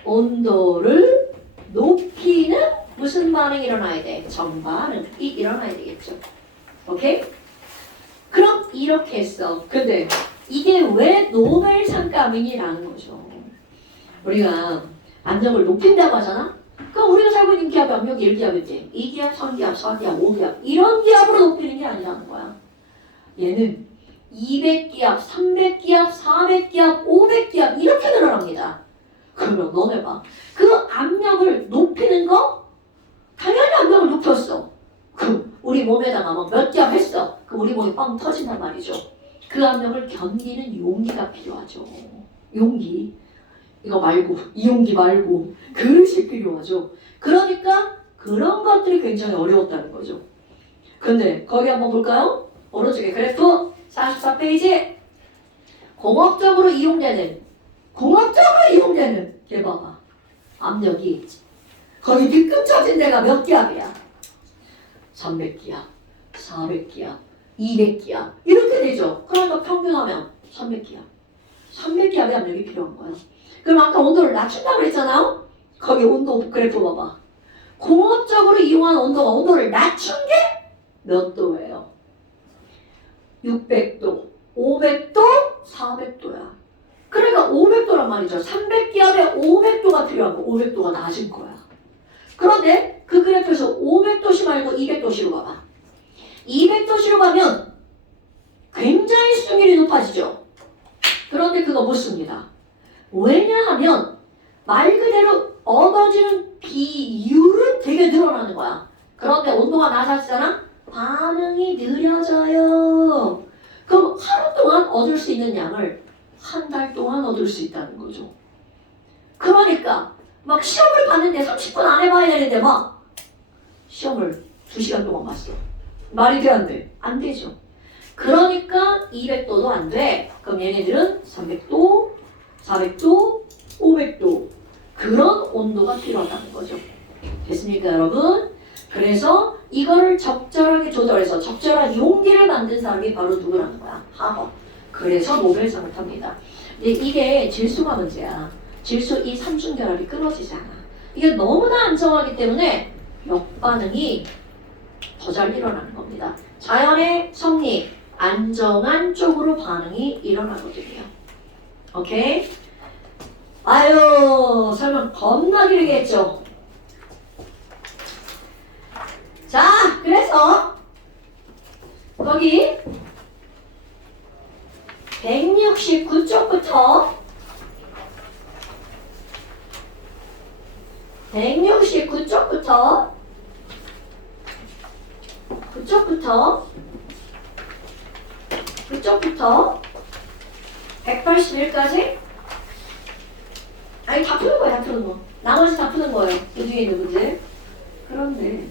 온도를 높이는 무슨 반응이 일어나야 돼? 정반응이 일어나야 되겠죠. 오케이? 그럼 이렇게 했어. 근데 이게 왜 노벨상감이라는 거죠. 우리가 압력을 높인다고 하잖아? 그럼 우리가 살고 있는 기압의 압력이 1기압이지. 2기압, 3기압, 4기압, 5기압 이런 기압으로 높이는 게 아니라는 거야. 얘는 200기압, 300기압, 400기압, 500기압 이렇게 늘어납니다. 그러면 너네 봐. 그 압력을 높이는 거 당연히 압력을 높였어. 그럼 우리 몸에다가 막 몇 기압 했어. 그럼 우리 몸이 빵 터진단 말이죠. 그 압력을 견디는 용기가 필요하죠. 용기. 이거 말고 이 용기 말고 그릇이 필요하죠. 그러니까 그런 것들이 굉장히 어려웠다는 거죠. 근데 거기 한번 볼까요? 오른쪽에 그래프 44페이지 공업적으로 이용되는 걔 봐봐. 압력이 거의 B급 처진 데가 몇 기압이야? 300기압, 400기압, 200기압 이렇게 되죠. 그러니까 평균하면 300기압. 300기압의 압력이 필요한 거야. 그럼 아까 온도를 낮춘다고 그랬잖아요? 거기 온도 그래프 봐봐. 공업적으로 이용한 온도를 낮춘 게 몇 도예요? 600도, 500도, 400도야. 그러니까 500도란 말이죠. 300기압에 500도가 필요하고 500도가 낮은 거야. 그런데 그 그래프에서 500도씨 말고 200도씨로 가봐. 200도씨로 가면 굉장히 수증률이 높아지죠. 그런데 그거 못 씁니다. 왜냐하면 말 그대로 얻어지는 비율은 되게 늘어나는 거야. 그런데 온도가 낮아지잖아? 반응이 느려져요. 그럼 하루 동안 얻을 수 있는 양을 한 달 동안 얻을 수 있다는 거죠. 그러니까 막 시험을 봤는데 30분 안에 봐야 되는데 막 시험을 2시간 동안 봤어. 말이 돼 안 돼? 안 되죠. 그러니까 200도도 안 돼. 그럼 얘네들은 300도, 400도, 500도 그런 온도가 필요하다는 거죠. 됐습니까 여러분? 그래서 이거를 적절하게 조절해서 적절한 용기를 만든 사람이 바로 누구라는 거야? 하버. 그래서 노벨상을 탑니다. 근데 이게 질소가 문제야. 질소 이 삼중결합이 끊어지잖아. 이게 너무나 안정하기 때문에 역반응이 더 잘 일어나는 겁니다. 자연의 섭리, 안정한 쪽으로 반응이 일어나거든요. 오케이? 아유, 설명 겁나 길게 했죠? 자, 그래서 거기 169쪽부터 169쪽부터 181까지 아니 다 푸는 거야. 다 푸는 거. 나머지 다 푸는 거예요. 그 뒤에 있는 문제. 그런데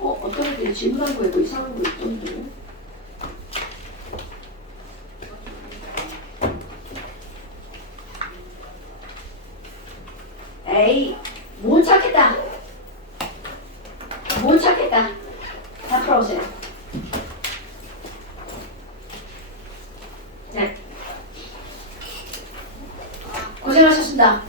어떤 애들이 질문한 거에도 이상한 거 있던데. 에이, 못 찾겠다. 다 풀어보세요. 네. 고생하셨습니다.